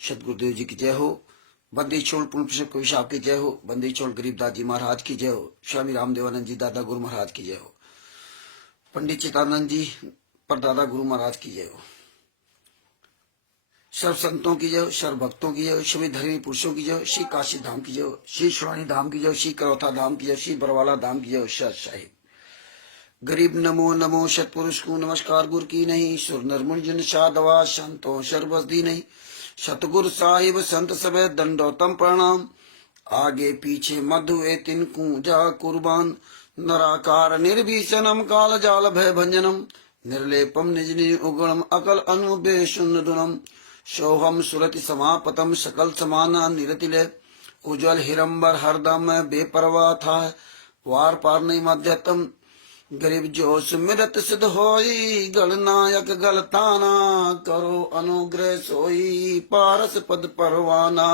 सतगुरुदेव जी की जय हो। बंदी छोड़ पूर्ण पुस्तक कवि साहब की जय हो। बंदी छोड़ गरीबदास जी महाराज की जय हो। स्वामी रामदेवानंद जी दादा गुरु महाराज की जय हो। पंडित चितानंद जी परदादा गुरु महाराज की जय हो। सर्व संतों की जय हो, सर्व भक्तों की जय हो, सभी धर्मी पुरुषों की जय हो। श्री काशी धाम की जय हो, श्री सुरानी धाम की जय हो, श्री करौथा धाम की जय हो, श्री बरवाला धाम की जय हो। सत साहिब गरीब नमो नमो सतपुरुष को नमस्कार गुरु की नहीं। सुर नरमुंजन साधवा संतों सर्वसदी नहीं। सतगुरु साहिब संत सब दंडोतम प्रणाम। आगे पीछे मधु ए तिनकू जा कुर्बान। नराकार निर्भीषणम काल जाल भय भंजनम। निर्लेपम निज निज उगुणम अकल अनुबेशुनदुनम। सोहम सुरति समापतम सकल समाना निरतिले। उज्जवल हिरंबर हरदम बेपरवाह था। वार पार नहीं मध्यतम। गरीब जो सुमिरत सिद्ध होई। गणनायक गलताना करो अनुग्रह सोई। पारस पद परवाना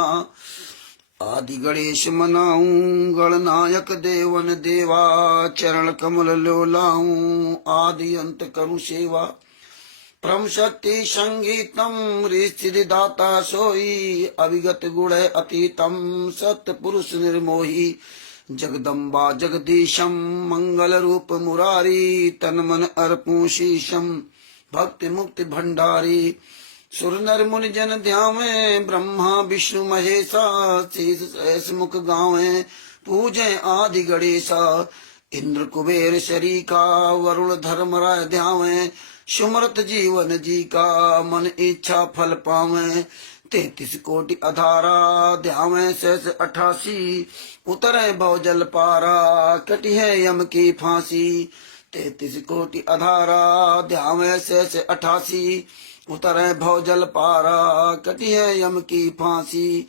आदि गणेश मनाऊं। गणनायक देवन देवा चरण कमल लो लाऊं। आदि अंत करूं सेवा परम शक्ति संगीतम। ऋषि दाता सोई अविगत गुण अतीतम। सत्य पुरुष निर्मोही जगदम्बा जगदीशम। मंगल रूप मुरारी तन मन अर्पूं शीशम। भक्ति मुक्ति भंडारी सुर नर मुनि जन ध्यावे। ब्रह्मा विष्णु महेशा शीस सहस मुख गावे। पूजे आदि गणेशा इंद्र कुबेर शरीका। वरुण धर्म राय ध्यावे। सुमरत जीवन जी का मन इच्छा फल पावे। 33 कोटि अधारा ध्यावे शेष 88। उतरे बहुजल पारा कटी है यम की फांसी। 33 कोटि अधारा ध्यावे शेष 88। उतरे बहुजल पारा कटी है यम की फांसी।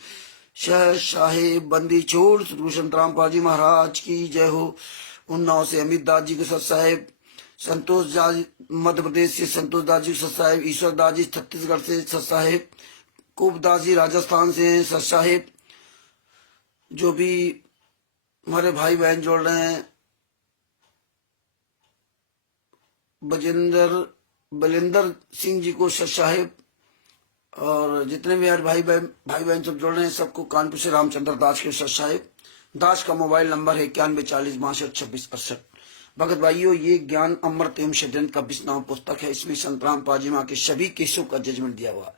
शह साहेब बंदी छोड़ श्री संत रामपाल जी महाराज की जय हो। उन्नाव से अमित दास जी के सत साहेब। संतोष दास मध्य प्रदेश से संतोष दास जी सत साहेब। ईश्वर दास जी छत्तीसगढ़ से सत साहेब। कुबदास जी राजस्थान से सत साहिब। जो भी हमारे भाई बहन जोड़ रहे हैं, बलिंदर सिंह जी को सत साहिब। और जितने भी यार भाई बहन सब जोड़ रहे हैं सबको कानपुर से रामचंद्र दास के सत साहिब। दास का मोबाइल नंबर है 9140622668। भगत भाइयों, ये ज्ञान अमृत एवं षड्यंत्र का 20 नाम पुस्तक है। इसमें संत रामपाल जी के सभी केसों का जजमेंट दिया हुआ।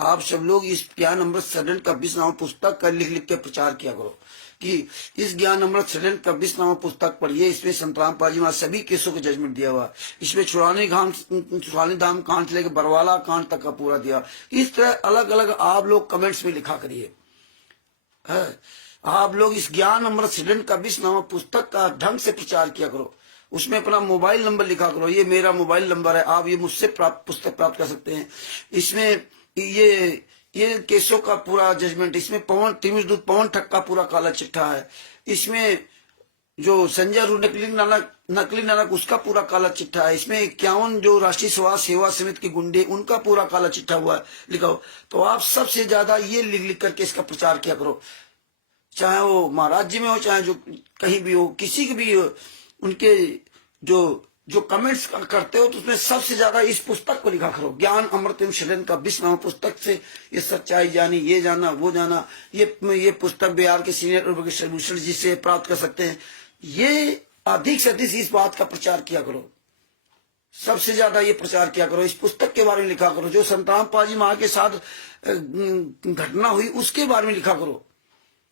आप सब लोग इस ज्ञान अमृत षड्यंत्र का 20 नाम पुस्तक का लिख लिख के प्रचार किया करो कि इस ज्ञान अमृत षड्यंत्र का 20 नाम पुस्तक पढ़िए। इसमें संत रामपाल जी सभी केसों का जजमेंट दिया हुआ। इसमें चुरानी धाम कांड से लेकर बरवाला कांड तक का पूरा दिया। इस तरह अलग अलग आप लोग कमेंट्स में लिखा करिए। आप लोग इस ज्ञान अमृत षड्यंत्र का 20 नाम पुस्तक का ढंग से प्रचार किया करो। उसमें अपना मोबाइल नंबर लिखा करो। ये मेरा मोबाइल नंबर है, आप ये मुझसे पुस्तक प्राप्त कर सकते हैं। इसमें ये केसों का पूरा जजमेंट। इसमें पवन ठग का पूरा काला चिट्ठा है। इसमें जो संजय रू नकली नानक उसका पूरा काला चिट्ठा है। इसमें 51 जो राष्ट्रीय समाज सेवा समिति के गुंडे उनका पूरा काला चिट्ठा हुआ लिखा हो। तो आप सबसे ज्यादा ये लिख लिख करके इसका प्रचार किया करो। चाहे वो महाराज जी में हो, चाहे जो कहीं भी हो, किसी के भी हो, उनके जो कमेंट्स करते हो तो उसमें सबसे ज्यादा इस पुस्तक को लिखा करो। ज्ञान अमृत एवं षड्यंत्र का 20 नाम पुस्तक से ये सच्चाई जानी, ये जाना, वो जाना। ये पुस्तक बिहार के सीनियर भूषण जी से प्राप्त कर सकते हैं। ये अधिक से अधिक इस बात का प्रचार किया करो। सबसे ज्यादा ये प्रचार किया करो। इस पुस्तक के बारे में लिखा करो। जो संत रामपाल जी के साथ घटना हुई उसके बारे में लिखा करो।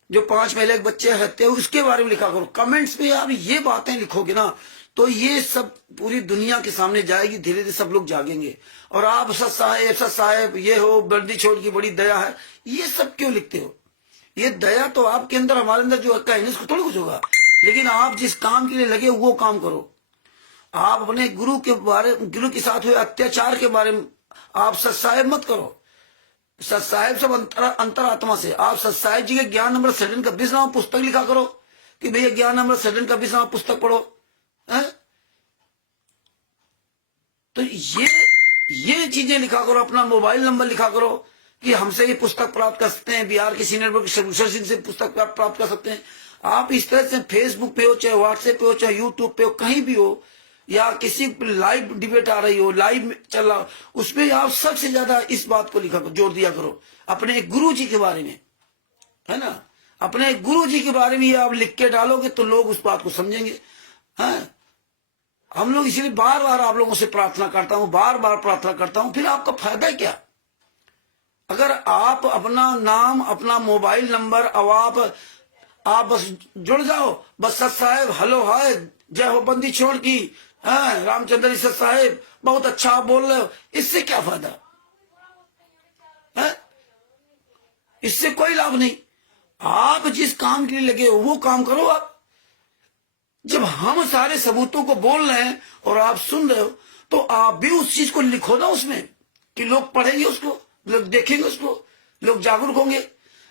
जो 5 महिला के बच्चे हत्या हुए उसके बारे में लिखा करो। कमेंट्स में आप ये बातें लिखोगे ना तो ये सब पूरी दुनिया के सामने जाएगी। धीरे धीरे सब लोग जागेंगे। और आप सत साहेब ये हो, बंदी छोड़ की बड़ी दया है, ये सब क्यों लिखते हो? ये दया तो आपके अंदर, हमारे अंदर जो है इसको थोड़ी कुछ होगा। लेकिन आप जिस काम के लिए लगे वो काम करो। आप अपने गुरु के साथ हुए अत्याचार के बारे में आप सत साहेब मत करो। सत साहेब सब अंतरात्मा से। आप सत साहेब जी के ज्ञान अमृत षड्यंत्र का 20 नाम पुस्तक लिखा करो कि भैया ज्ञान अमृत षड्यंत्र का 20 नाम पुस्तक पढ़ो। तो ये चीजें लिखा करो। अपना मोबाइल नंबर लिखा करो कि हमसे ये पुस्तक प्राप्त कर सकते हैं। बिहार के सीनियर भूषण सिंह से पुस्तक प्राप्त कर सकते हैं। आप इस तरह से फेसबुक पे हो, चाहे व्हाट्सएप पे हो, चाहे यूट्यूब पे हो, कहीं भी हो, या किसी लाइव डिबेट आ रही हो, लाइव चल रहा हो, उसमें आप सबसे ज्यादा इस बात को लिखा जोर दिया करो अपने गुरु जी के बारे में, है ना। अपने गुरु जी के बारे में आप लिख के डालोगे तो लोग उस बात को समझेंगे। हाँ, हम लोग इसलिए बार बार आप लोगों से प्रार्थना करता हूं, बार बार प्रार्थना करता हूं, फिर आपका फायदा क्या? अगर आप अपना नाम, अपना मोबाइल नंबर, अब आप बस जुड़ जाओ, बस सत साहेब हेलो हाय जय हो बंदी छोड़ की, रामचंद्र सत साहेब बहुत अच्छा आप बोल रहे हो, इससे क्या फायदा है? इससे कोई लाभ नहीं। आप जिस काम के लिए लगे हो वो काम करो। आप जब हम सारे सबूतों को बोल रहे हैं और आप सुन रहे हो तो आप भी उस चीज को लिखो ना उसमें, कि लोग पढ़ेंगे उसको, लोग देखेंगे उसको, लोग जागरूक होंगे।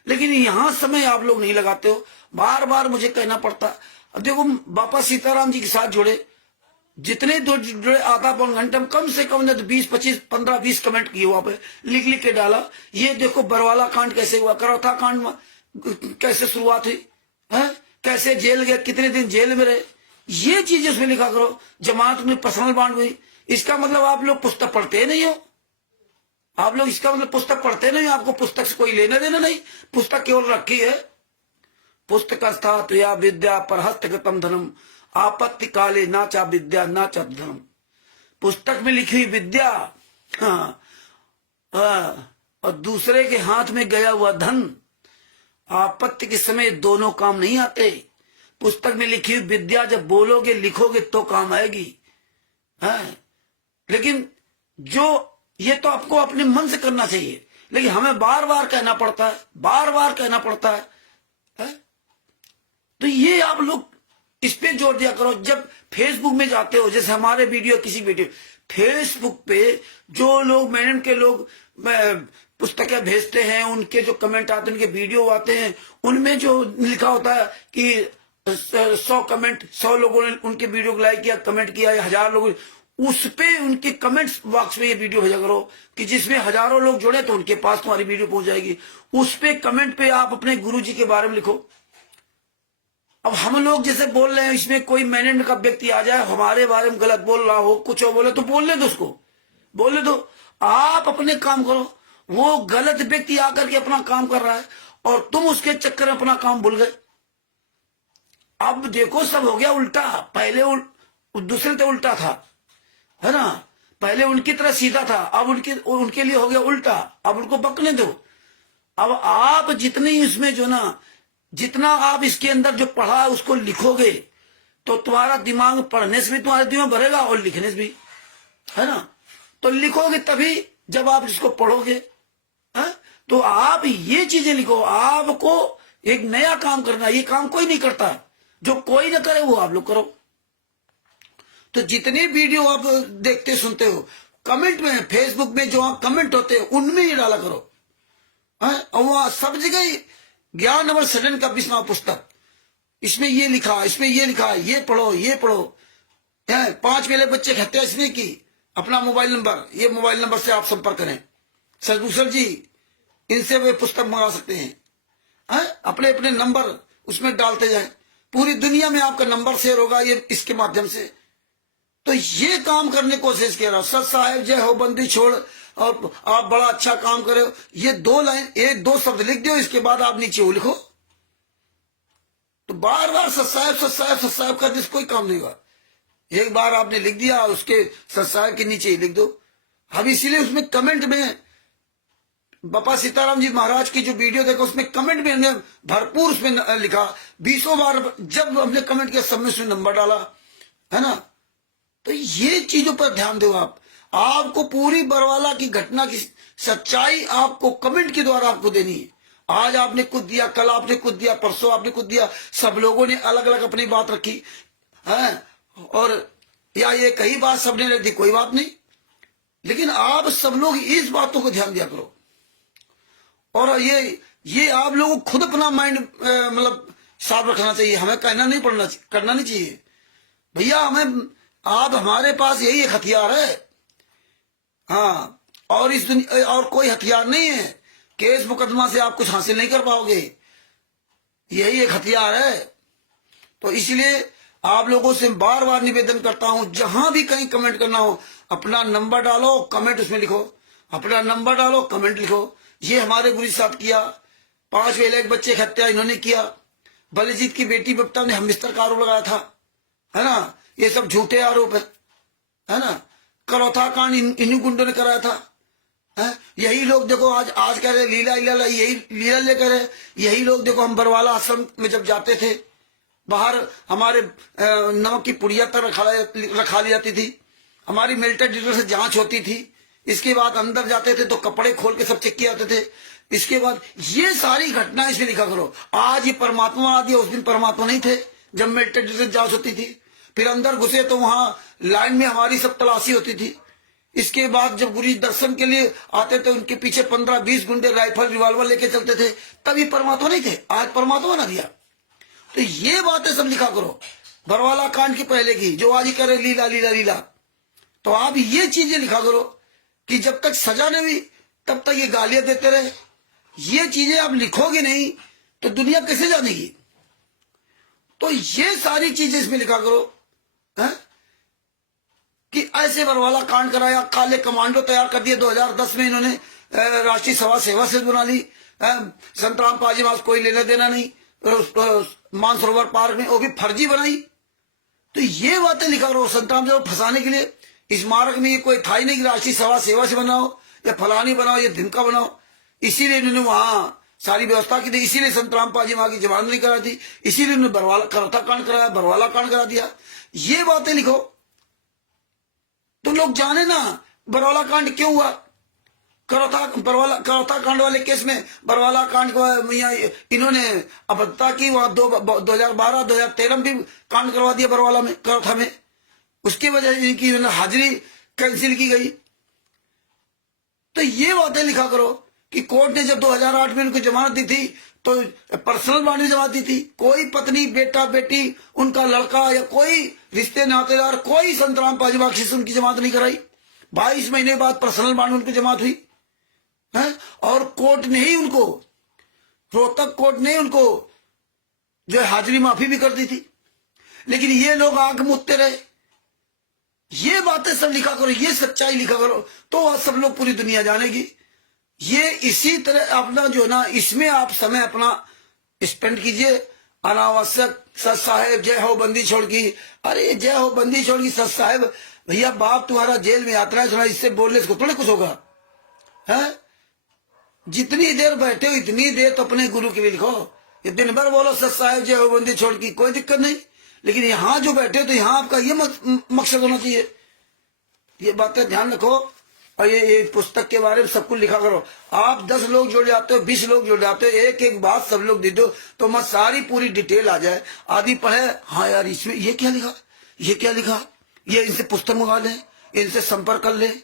लेकिन यहां समय आप लोग नहीं लगाते हो, बार बार मुझे कहना पड़ता। अब देखो बापा सीताराम जी के साथ जुड़े, जितने दो जुड़े आधा पौन घंटे में कम से कम 20, 25, 15, 20 कमेंट किए वहां पे, लिख लिख के डाला। ये देखो बरवाला कांड कैसे हुआ, करौथा कांड में कैसे शुरुआत हुई है, कैसे जेल गए, कितने दिन जेल में रहे, ये चीज उसमें लिखा करो। जमात में पर्सनल बांड हुई, इसका मतलब आप लोग पुस्तक पढ़ते नहीं हो। आप लोग इसका मतलब पुस्तक पढ़ते नहीं, आपको पुस्तक से कोई लेना देना नहीं। पुस्तक केवल रखी है, पुस्तक स्थात या विद्या पर हस्तगतम धनम आपत्ति काले ना चा विद्या ना चा धनम। पुस्तक में लिखी हुई विद्या, और दूसरे के हाथ में गया हुआ धन, आपत्ति के समय दोनों काम नहीं आते। पुस्तक में लिखी हुई विद्या जब बोलोगे लिखोगे तो काम आएगी, है। लेकिन जो ये तो आपको अपने मन से करना चाहिए, लेकिन हमें बार बार कहना पड़ता है, बार बार कहना पड़ता है। तो ये आप लोग इस पे जोर दिया करो। जब फेसबुक में जाते हो, जैसे हमारे वीडियो, किसी वीडियो फेसबुक पे जो लोग मैंने के लोग पुस्तकें भेजते हैं, उनके जो कमेंट आते हैं, उनके वीडियो आते हैं, उनमें जो लिखा होता है कि 100 कमेंट, 100 लोगों ने उनके वीडियो को लाइक किया, कमेंट किया, 1000 लोगों, उस पे उनके कमेंट्स बॉक्स में ये वीडियो भेजा करो कि जिसमें हजारों लोग जुड़े तो उनके पास तुम्हारी वीडियो पहुंच जाएगी। उस पे कमेंट पे आप अपने गुरु जी के बारे में लिखो। अब हम लोग जैसे बोल रहे हैं, इसमें कोई मैनेजमेंट का व्यक्ति आ जाए हमारे बारे में गलत बोल रहा हो, कुछ हो बोले तो बोलने दो, उसको बोलने दो। आप अपने काम करो। वो गलत व्यक्ति आकर के अपना काम कर रहा है और तुम उसके चक्कर में अपना काम भूल गए। अब देखो सब हो गया उल्टा। पहले दूसरे तो उल्टा था, है ना। पहले उनकी तरह सीधा था, अब उनके लिए हो गया उल्टा। अब उनको बकने दो। अब आप जितनी इसमें जो ना, जितना आप इसके अंदर जो पढ़ा है उसको लिखोगे तो तुम्हारा दिमाग पढ़ने से भी तुम्हारा दिमाग भरेगा और लिखने से भी, है ना। तो लिखोगे तभी जब आप इसको पढ़ोगे, है? तो आप ये चीजें लिखो। आपको एक नया काम करना, ये काम कोई नहीं करता, जो कोई ना करे वो आप लोग करो। तो जितने वीडियो आप देखते सुनते हो, कमेंट में, फेसबुक में जो आप कमेंट होते हैं उनमें ये डाला करो, है? और वहां सब जगह ज्ञान अमर सदन का 20वां पुस्तक, इसमें ये लिखा, इसमें ये लिखा, ये पढ़ो, ये पढ़ो। 5 मेरे बच्चे की हत्या इसने की, अपना मोबाइल नंबर, ये मोबाइल नंबर से आप संपर्क करें। सर जी, इनसे वे पुस्तक मंगा सकते हैं, अपने अपने नंबर उसमें डालते जाए। पूरी दुनिया में आपका नंबर शेयर होगा ये इसके माध्यम से। तो ये काम करने की कोशिश किया रहा। सत साहेब जय हो बंदी छोड़, और आप बड़ा अच्छा काम करे। ये 2 लाइन, 1-2 शब्द लिख दो, इसके बाद आप नीचे वो लिखो। तो बार बार सत साहेब करने से कोई काम नहीं हुआ। एक बार आपने लिख दिया, उसके सत साहेब के नीचे ही लिख दो। अब इसीलिए उसमें कमेंट में बापा सीताराम जी महाराज की जो वीडियो देखो, उसमें कमेंट में हमने भरपूर उसमें लिखा। 20 बार जब हमने कमेंट किया सब में उसमें नंबर डाला, है ना। तो ये चीजों पर ध्यान दो। आपको पूरी बरवाला की घटना की सच्चाई आपको कमेंट के द्वारा आपको देनी है। आज आपने कुछ दिया, कल आपने कुछ दिया, परसों आपने कुछ दिया, सब लोगों ने अलग अलग अपनी बात रखी है। और या ये कई बात सबने रख दी, कोई बात नहीं, लेकिन आप सब लोग इस बातों को ध्यान दिया करो। और ये आप लोगों को खुद अपना माइंड मतलब साफ रखना चाहिए। हमें कहना नहीं पड़ना, करना नहीं चाहिए भैया। हमें आप, हमारे पास यही एक हथियार है, हाँ, और इस दुनिया और कोई हथियार नहीं है। केस मुकदमा से आप कुछ हासिल नहीं कर पाओगे, यही एक हथियार है। तो इसलिए आप लोगों से बार बार निवेदन करता हूं, जहां भी कहीं कमेंट करना हो, अपना नंबर डालो, कमेंट उसमें लिखो, अपना नंबर डालो, कमेंट लिखो। ये हमारे गुरु साहब किया, 5 वेले बच्चे की हत्या इन्होंने किया, बलजीत की बेटी बबीता ने हमबिस्तर का आरोप लगाया था, है ना। ये सब झूठे आरोप है ना। करौथा कांड इन्हीं गुंडों ने कराया था, है? यही लोग देखो आज कह रहे लीला लीला, यही लीला लेकर रहे। यही लोग देखो, हम बरवाला आश्रम में जब जाते थे, बाहर हमारे नमक की पुड़िया तक रखा ली जाती थी, हमारी मेल्टर डिटेक्टर से जांच होती थी। इसके बाद अंदर जाते थे तो कपड़े खोल के सब चेक किए जाते थे। इसके बाद ये सारी घटना इसमें लिखा करो। आज ये परमात्मा आ दिया, उस दिन परमात्मा नहीं थे जब मेल्टर डिटेक्टर जांच होती थी। फिर अंदर घुसे तो वहां लाइन में हमारी सब तलाशी होती थी। इसके बाद जब गुरु दर्शन के लिए आते थे, उनके पीछे 15-20 गुंडे राइफल रिवाल्वर लेके चलते थे, तभी परमात्मा नहीं थे। आज परमात्मा ना दिया। तो ये बातें सब लिखा करो, बरवाला कांड की पहले की, जो आज ही करे लीला लीला लीला। तो आप ये चीजें लिखा करो कि जब तक सजा नहीं हुई तब तक ये गालियां देते रहे। ये चीजें आप लिखोगे नहीं तो दुनिया कैसे जानेगी। तो ये सारी चीजें इसमें लिखा करो, है? कि ऐसे बरवाला कांड कराया, काले कमांडो तैयार कर दिए। 2010 में इन्होंने राष्ट्रीय सेवा से बना ली। संतराम पाजी मास कोई लेना देना नहीं, मानसरोवर पार्क में वो भी फर्जी बनाई। तो ये बातें लिखा करो संतराम जी फंसाने के लिए। स्मारक में ये कोई था ही नहीं कि राष्ट्रीय सेवा से बनाओ या फलानी बनाओ या धिमका बनाओ। इसीलिए इन्होंने वहां सारी व्यवस्था की थी, इसीलिए संतराम पाजी माँ की जमानत नहीं करा थी, इसीलिए उन्होंने करौथा कांड कराया, बरवाला कांड करा दिया। ये बातें लिखो तो लोग जाने ना बरवाला कांड क्यों हुआ। करौथा कांड वाले केस में बरवाला कांड को इन्होंने अबद्धता की। वहां 2012-2013 में भी कांड करवा दिया बरवाला में, करौथा में। उसकी वजह से इनकी हाजिरी कैंसिल की गई। तो ये बातें लिखा करो कि कोर्ट ने जब 2008 में उनको जमानत दी थी तो पर्सनल बॉन्ड में जमानत दी थी। कोई पत्नी, बेटा, बेटी, उनका लड़का या कोई रिश्ते नातेदार, कोई संतराम पाजी बख्शी से उनकी जमानत नहीं कराई। 22 महीने बाद पर्सनल बॉन्ड उनकी जमानत हुई है। और कोर्ट ने ही उनको, रोहतक कोर्ट ने उनको जो है हाजिरी माफी भी कर दी थी। लेकिन ये लोग आंख मूंदते रहे। ये बातें सब लिखा करो, ये सच्चाई लिखा करो, तो आज सब लोग, पूरी दुनिया जानेगी। ये इसी तरह अपना जो ना, इसमें आप समय अपना स्पेंड कीजिए। अनावश्यक सच साहेब जय हो बंदी छोड़ की, अरे जय हो बंदी छोड़ की सच साहेब, भैया बाप तुम्हारा जेल में यात्रा सुना, इससे बोलने से थोड़ा कुछ होगा है। जितनी देर बैठे हो इतनी देर तो अपने गुरु के लिए लिखो। ये दिन भर बोलो सच साहेब जय हो बंदी छोड़ की, कोई दिक्कत नहीं। लेकिन यहाँ जो बैठे हो तो यहाँ आपका ये मकसद होना चाहिए। ये बातें ध्यान रखो। और ये पुस्तक के बारे में सब कुछ लिखा करो। आप 10 लोग जुड़ जाते हो, 20 लोग जुड़ जाते हो, एक एक बात सब लोग दे दो तो मत सारी पूरी डिटेल आ जाए। आदि पढ़े, हाँ यार इसमें ये क्या लिखा, ये क्या लिखा, ये इनसे पुस्तक मंगा लें, इनसे संपर्क कर लें।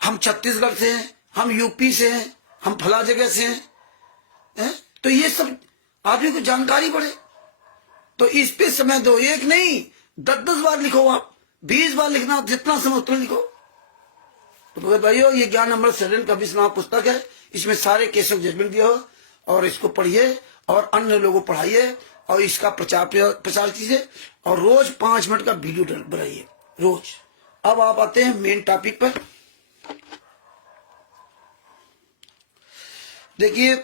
हम छत्तीसगढ़ से हैं, हम यूपी से हैं, हम फला जगह से हैं। तो ये सब आदमी को जानकारी पड़े तो इस पे समय दो। एक नहीं 10-10 बार लिखो, आप 20 बार लिखना, जितना समय उतना लिखो। तो भगत भाइयों, ये ज्ञान अमृत सदन का 20वां पुस्तक है। इसमें सारे केसों का जजमेंट दिया हो और इसको पढ़िए और अन्य लोगों को पढ़ाइए और इसका प्रचार कीजिए और रोज 5 मिनट का वीडियो बनाइए रोज। अब आप आते हैं मेन टॉपिक पर। देखिए,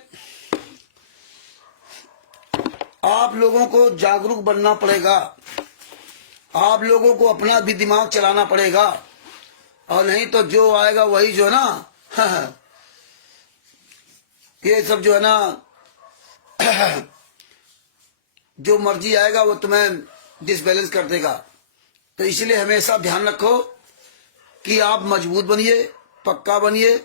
आप लोगों को जागरूक बनना पड़ेगा। आप लोगों को अपना भी दिमाग चलाना पड़ेगा और नहीं तो जो आएगा वही जो है ना ये सब जो है ना जो मर्जी आएगा वो तुम्हें डिसबैलेंस कर देगा। तो इसलिए हमेशा ध्यान रखो कि आप मजबूत बनिए, पक्का बनिए।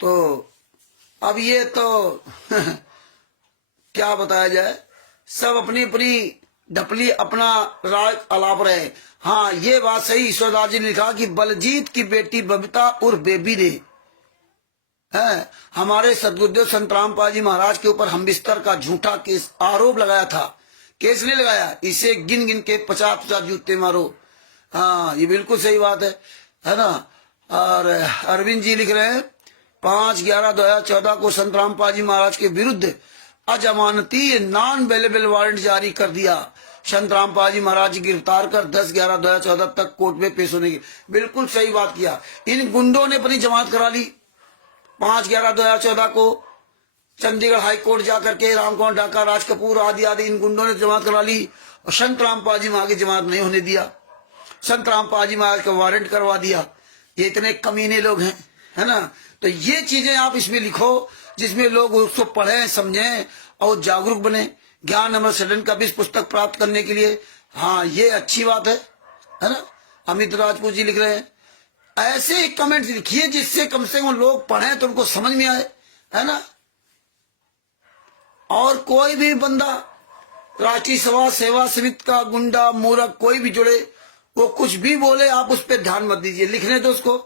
तो अब ये तो क्या बताया जाए, सब अपनी अपनी ढपली अपना राज अलाप रहे। हाँ, ये बात सही ईश्वरदास जी ने लिखा कि बलजीत की बेटी बबीता और बेबी ने है हमारे सदगुरुदेव संतराम पाजी महाराज के ऊपर हमबिस्तर का झूठा केस आरोप लगाया था। केस नहीं लगाया, इसे गिन गिन के 50-50 जूते मारो। हाँ, ये बिल्कुल सही बात है ना। और अरविंद जी लिख रहे हैं 5/11/2014 को संत रामपाल जी महाराज के विरुद्ध अजमानती नॉन अवेलेबल वारंट जारी कर दिया। संत रामपाल जी महाराज जी गिरफ्तार कर 10/11/2014 तक कोर्ट में पेश होने की। बिल्कुल सही बात किया। इन गुंडों ने अपनी जमानत करा ली 5/11/2014 को चंडीगढ़ हाई कोर्ट जाकर के। रामकुमार डाका, राज कपूर आदि आदि इन गुंडों ने जमानत करा ली और संत रामपाल जी महाराज की जमानत नहीं होने दिया। संत रामपाल जी महाराज का वारंट करवा दिया। ये इतने कमीने लोग हैं, है ना। तो ये चीजें आप इसमें लिखो जिसमें लोग उसको पढ़ें, समझें और जागरूक बने। ज्ञान अमर सदन का भी इस पुस्तक प्राप्त करने के लिए, हाँ ये अच्छी बात है ना। अमित राजपूत जी लिख रहे हैं, ऐसे कमेंट लिखिए जिससे कम से कम लोग पढ़ें तो उनको समझ में आए, है ना। और कोई भी बंदा राष्ट्रीय सभा सेवा समिति का गुंडा मूर्ख कोई भी जुड़े, वो कुछ भी बोले, आप उस पर ध्यान मत दीजिए, लिखने दो उसको,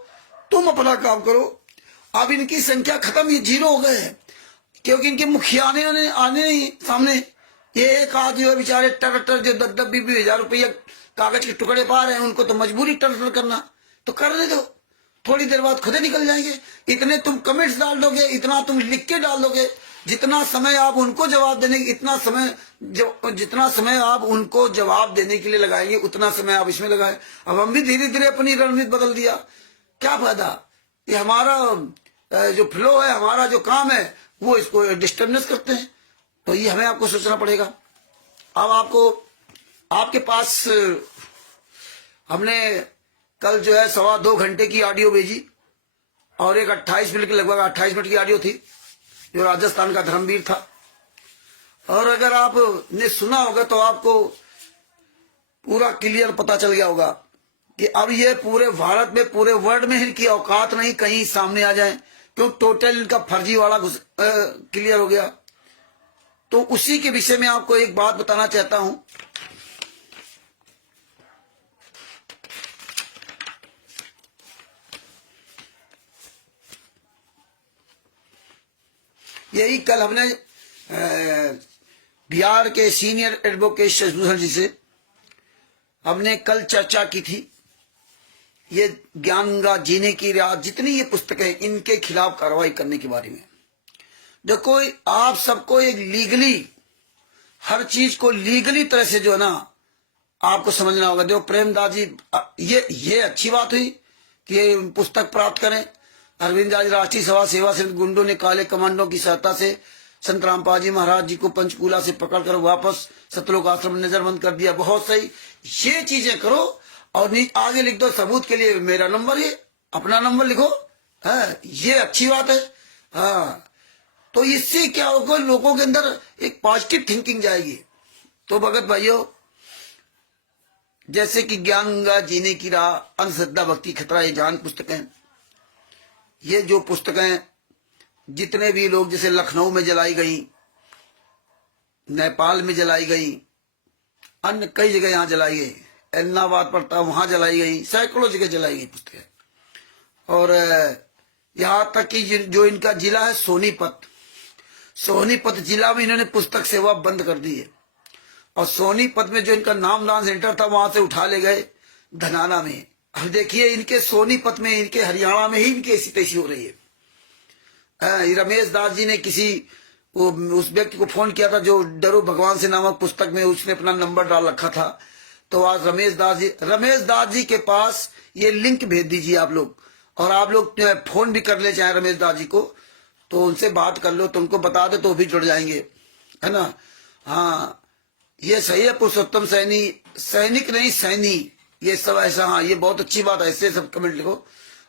तुम अपना काम करो। अब इनकी संख्या खत्म, ये 0 हो गए हैं क्योंकि इनके मुखिया आने नहीं सामने। ये एक आदमी है बेचारे टरटर जो 10-20 रुपया कागज के टुकड़े पा रहे हैं, उनको तो मजबूरी टरटर करना, तो करने दो, थोड़ी देर बाद खुद निकल जाएंगे। इतने तुम कमेंट्स डाल दोगे, इतना तुम लिख के डाल दोगे, जितना समय आप उनको जवाब देने जितना समय आप उनको जवाब देने के लिए लगाएंगे उतना समय आप इसमें लगाएं। अब हम भी धीरे धीरे अपनी रणनीति बदल दिया, क्या फायदा। ये हमारा जो फ्लो है, हमारा जो काम है, वो इसको डिस्टर्बेंस करते हैं। तो ये हमें आपको सोचना पड़ेगा। अब आपके पास हमने कल जो है 2.25 घंटे की ऑडियो भेजी और एक 28 मिनट की, लगभग 28 मिनट की ऑडियो थी जो राजस्थान का धर्मवीर था। और अगर आपने सुना होगा तो आपको पूरा क्लियर पता चल गया होगा कि अब ये पूरे भारत में, पूरे वर्ल्ड में इनकी औकात नहीं कहीं सामने आ जाए, क्यों टोटल इनका फर्जी वाला क्लियर हो गया। तो उसी के विषय में आपको एक बात बताना चाहता हूं। यही कल हमने बिहार के सीनियर एडवोकेट शशिभूषण जी से हमने कल चर्चा की थी। ये ज्ञान गंगा जीने की राह, जितनी ये पुस्तकें, इनके खिलाफ कार्रवाई करने के बारे में। देखो, आप सबको एक लीगली, हर चीज को लीगली तरह से जो है ना आपको समझना होगा। जो प्रेमदास जी, ये अच्छी बात हुई कि ये पुस्तक प्राप्त करें। अरविंद दास राष्ट्रीय सभा सेवा समिति गुंडों ने काले कमांडो की सहायता से संत रामपाल जी महाराज जी को पंचकूला से पकड़कर वापस सतलोक आश्रम में नजरबंद कर दिया। बहुत सही, ये चीजें करो और आगे लिख दो सबूत के लिए मेरा नंबर, ये अपना नंबर लिखो। ये अच्छी बात है। हाँ, तो इससे क्या होगा, लोगों के अंदर एक पॉजिटिव थिंकिंग जाएगी। तो भगत भाइयों, जैसे कि ज्ञान गंगा जीने की राह, अंधश्रद्धा भक्ति खतरा, ये जान पुस्तकें, ये जो पुस्तकें जितने भी लोग, जैसे लखनऊ में जलाई गई, नेपाल में जलाई गई, अन्य कई जगह यहाँ जलाई गई, एलनाबाद पड़ता वहां जलाई गई, सैकड़ों जगह जलाई गई पुस्तकें। और यहाँ तक कि जो इनका जिला है सोनीपत जिला में इन्होंने पुस्तक सेवा बंद कर दी है। और सोनीपत में जो इनका नामदान सेंटर था, वहां से उठा ले गए धनाना में। अब देखिए, इनके सोनीपत में, इनके हरियाणा में ही इनकी ऐसी तैसी हो रही है। रमेश दास जी ने उस व्यक्ति को फोन किया था जो डरो भगवान से नामक पुस्तक में उसने अपना नंबर डाल रखा था। तो आज रमेश दास जी के पास ये लिंक भेज दीजिए आप लोग, और आप लोग फोन भी कर ले चाहे रमेश दास जी को, तो उनसे बात कर लो, तो उनको बता दो तो भी जुड़ जाएंगे, है ना। हाँ, ये सही है। पुरुषोत्तम सैनिक नहीं सैनी, ये सब ऐसा। हाँ, ये बहुत अच्छी बात है, ऐसे सब कमेंट लिखो।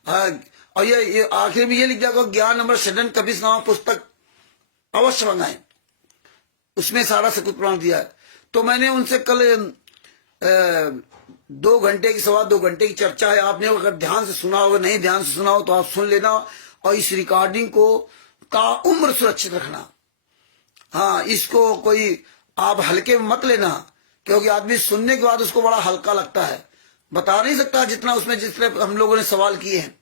हाँ, और ये आखिर में ये लिख जाएगा, ज्ञान अमर सदन कभी नाम पुस्तक अवश्य मंगाएं, उसमें सारा सकुत प्रमाण दिया है। तो मैंने उनसे कल 2 घंटे की, 2.25 घंटे की चर्चा है। आपने अगर ध्यान से सुना हो, नहीं ध्यान से सुना हो तो आप सुन लेना, और इस रिकॉर्डिंग को ताउम्र सुरक्षित रखना। हाँ, इसको कोई आप हल्के में मत लेना, क्योंकि आदमी सुनने के बाद उसको बड़ा हल्का लगता है, बता नहीं सकता जितने हम लोगों ने सवाल किए हैं।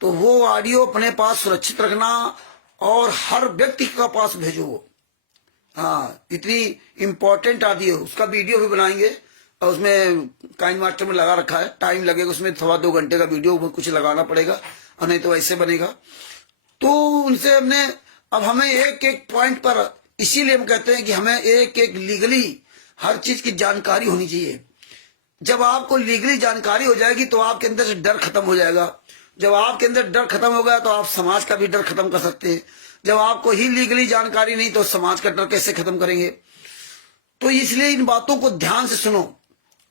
तो वो ऑडियो अपने पास सुरक्षित रखना और हर व्यक्ति के पास भेजो। हाँ, इतनी इंपॉर्टेंट ऑडियो, उसका वीडियो भी बनाएंगे और उसमें काइन मास्टर में लगा रखा है, टाइम लगेगा उसमें, 2.25 घंटे का वीडियो कुछ लगाना पड़ेगा। और नहीं तो ऐसे बनेगा। तो उनसे हमने, अब हमें एक एक पॉइंट पर, इसीलिए हम कहते हैं कि हमें एक एक लीगली हर चीज की जानकारी होनी चाहिए। जब आपको लीगली जानकारी हो जाएगी तो आपके अंदर से डर खत्म हो जाएगा। जब आपके अंदर डर खत्म हो गया तो आप समाज का भी डर खत्म कर सकते हैं। जब आपको ही लीगली जानकारी नहीं तो समाज का डर कैसे खत्म करेंगे? तो इसलिए इन बातों को ध्यान से सुनो,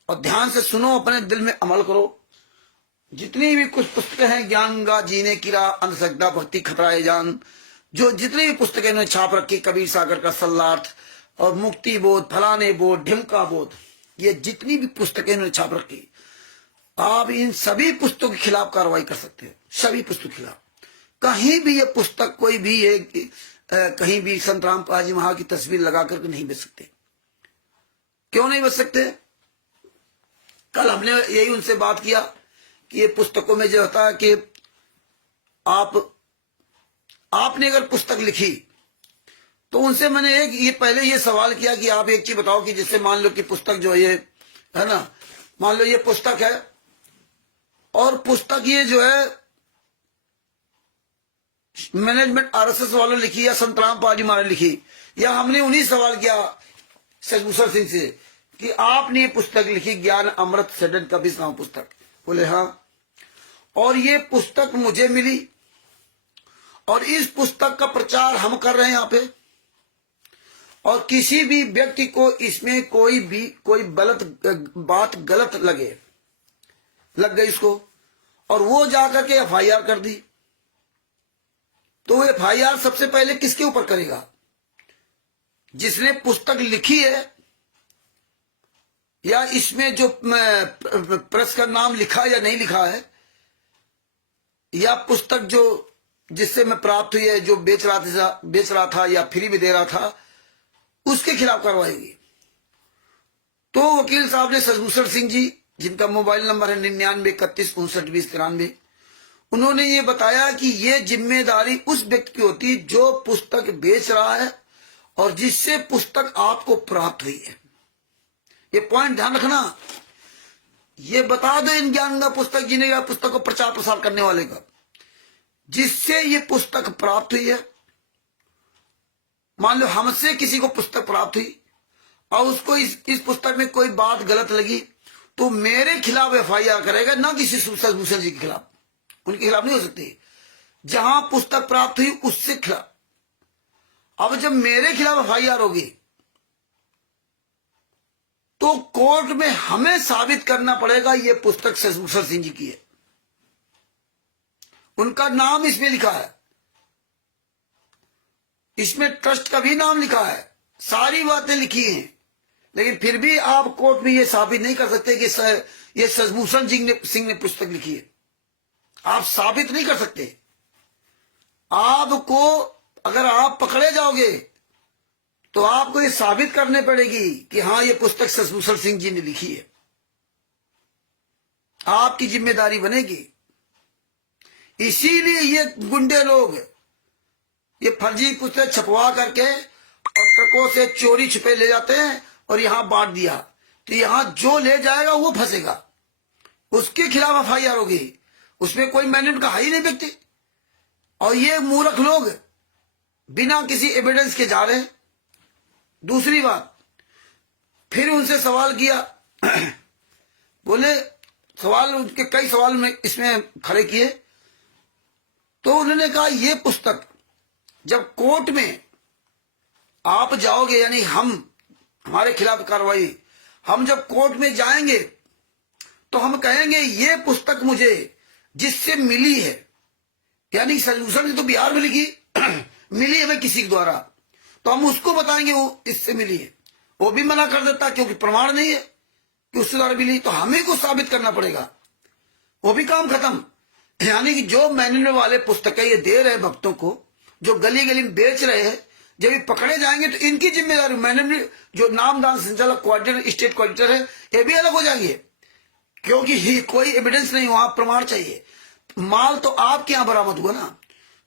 और ध्यान से सुनो, अपने दिल में अमल करो। जितनी भी कुछ पुस्तकें हैं, ज्ञान गंगा, जीने की राह, अंधश्रद्धा, भक्ति, खतरा जान, जो जितनी भी पुस्तकें इन्होंने छाप रखी, कबीर सागर का सल्लार्थ और मुक्ति बोध, फलाने बोध, ढिमका बोध, ये जितनी भी पुस्तकें इन्होंने छाप रखी, आप इन सभी पुस्तकों के खिलाफ कार्रवाई कर सकते हैं। सभी पुस्तकों के खिलाफ कहीं भी ये पुस्तक, कोई भी एक कहीं भी संत रामपाल जी महाराज की तस्वीर लगा करके नहीं बेच सकते। क्यों नहीं बेच सकते? कल हमने यही उनसे बात किया कि ये पुस्तकों में जो होता है कि आपने अगर पुस्तक लिखी तो उनसे मैंने ये पहले ये सवाल किया कि आप एक चीज बताओ कि जिससे मान लो कि पुस्तक जो ये है ना, मान लो ये पुस्तक है और पुस्तक ये जो है मैनेजमेंट आरएसएस वालों लिखी या संत रामपाल जी महाराज लिखी, या हमने उन्हीं सवाल किया सजभूषण सिंह से कि आपने ये पुस्तक लिखी ज्ञान अमृत सडन कबीर नाम पुस्तक? बोले हाँ, और ये पुस्तक मुझे मिली और इस पुस्तक का प्रचार हम कर रहे हैं यहाँ पे, और किसी भी व्यक्ति को इसमें कोई बात गलत लग गई इसको, और वो जाकर के एफआईआर कर दी, तो एफआईआर सबसे पहले किसके ऊपर करेगा? जिसने पुस्तक लिखी है, या इसमें जो प्रेस का नाम लिखा या नहीं लिखा है, या पुस्तक जो जिससे मैं प्राप्त हुई है, जो बेच रहा था या फ्री में दे रहा था, उसके खिलाफ कार्रवाई होगी। तो वकील साहब ने सजभूषण सिंह जी, जिनका मोबाइल नंबर है 9931592093, उन्होंने ये बताया कि ये जिम्मेदारी उस व्यक्ति की होती है जो पुस्तक बेच रहा है और जिससे पुस्तक आपको प्राप्त हुई है। ये पॉइंट ध्यान रखना। ये बता दो इन ज्ञान का पुस्तक, जीने का पुस्तक को प्रचार प्रसार करने वाले का, जिससे ये पुस्तक प्राप्त हुई है। मान लो हमसे किसी को पुस्तक प्राप्त हुई और उसको इस पुस्तक में कोई बात गलत लगी, तो मेरे खिलाफ एफआईआर करेगा, ना किसी सजभूषण जी के खिलाफ। उनके खिलाफ नहीं हो सकती। जहां पुस्तक प्राप्त हुई उससे खिलाफ। अब जब मेरे खिलाफ एफआईआर होगी तो कोर्ट में हमें साबित करना पड़ेगा ये पुस्तक सजभूषण सिंह जी की है, उनका नाम इसमें लिखा है, इसमें ट्रस्ट का भी नाम लिखा है, सारी बातें लिखी हैं, लेकिन फिर भी आप कोर्ट में ये साबित नहीं कर सकते कि ये सजभूषण सिंह ने पुस्तक लिखी है। आप साबित नहीं कर सकते। आपको, अगर आप पकड़े जाओगे तो आपको ये साबित करने पड़ेगी कि हाँ ये पुस्तक सजभूषण सिंह जी ने लिखी है। आपकी जिम्मेदारी बनेगी। इसीलिए ये गुंडे लोग ये फर्जी पुस्तक छपवा करके और ट्रकों से चोरी छुपे ले जाते हैं और यहां बांट दिया, तो यहां जो ले जाएगा वो फंसेगा, उसके खिलाफ एफआईआर होगी। उसमें कोई मैनेजमेंट का ही नहीं व्यक्ति। और ये मूर्ख लोग बिना किसी एविडेंस के जा रहे हैं। दूसरी बात, फिर उनसे सवाल किया बोले सवाल, उनके कई सवाल में इसमें खड़े किए, तो उन्होंने कहा ये पुस्तक जब कोर्ट में आप जाओगे, यानी हमारे खिलाफ कार्रवाई, हम जब कोर्ट में जाएंगे तो हम कहेंगे ये पुस्तक मुझे जिससे मिली है, यानी सजभूषण ने तो बिहार में लिखी मिली है किसी के द्वारा, तो हम उसको बताएंगे वो इससे मिली है। वो भी मना कर देता क्योंकि प्रमाण नहीं है कि उससे द्वारा मिली, तो हमें को साबित करना पड़ेगा, वो भी काम खत्म। यानी कि जो मैनेजमेंट वाले पुस्तकें ये दे रहे भक्तों को, जो गली गली में बेच रहे हैं, जब ये पकड़े जाएंगे तो इनकी जिम्मेदारी, मैनेजमेंट जो नामदान संचालक कोऑर्डिनेटर, स्टेट कोऑर्डिनेटर है, ये भी अलग हो जाएंगे, क्योंकि कोई एविडेंस नहीं, वहां प्रमाण चाहिए। माल तो आपके यहां बरामद हुआ ना,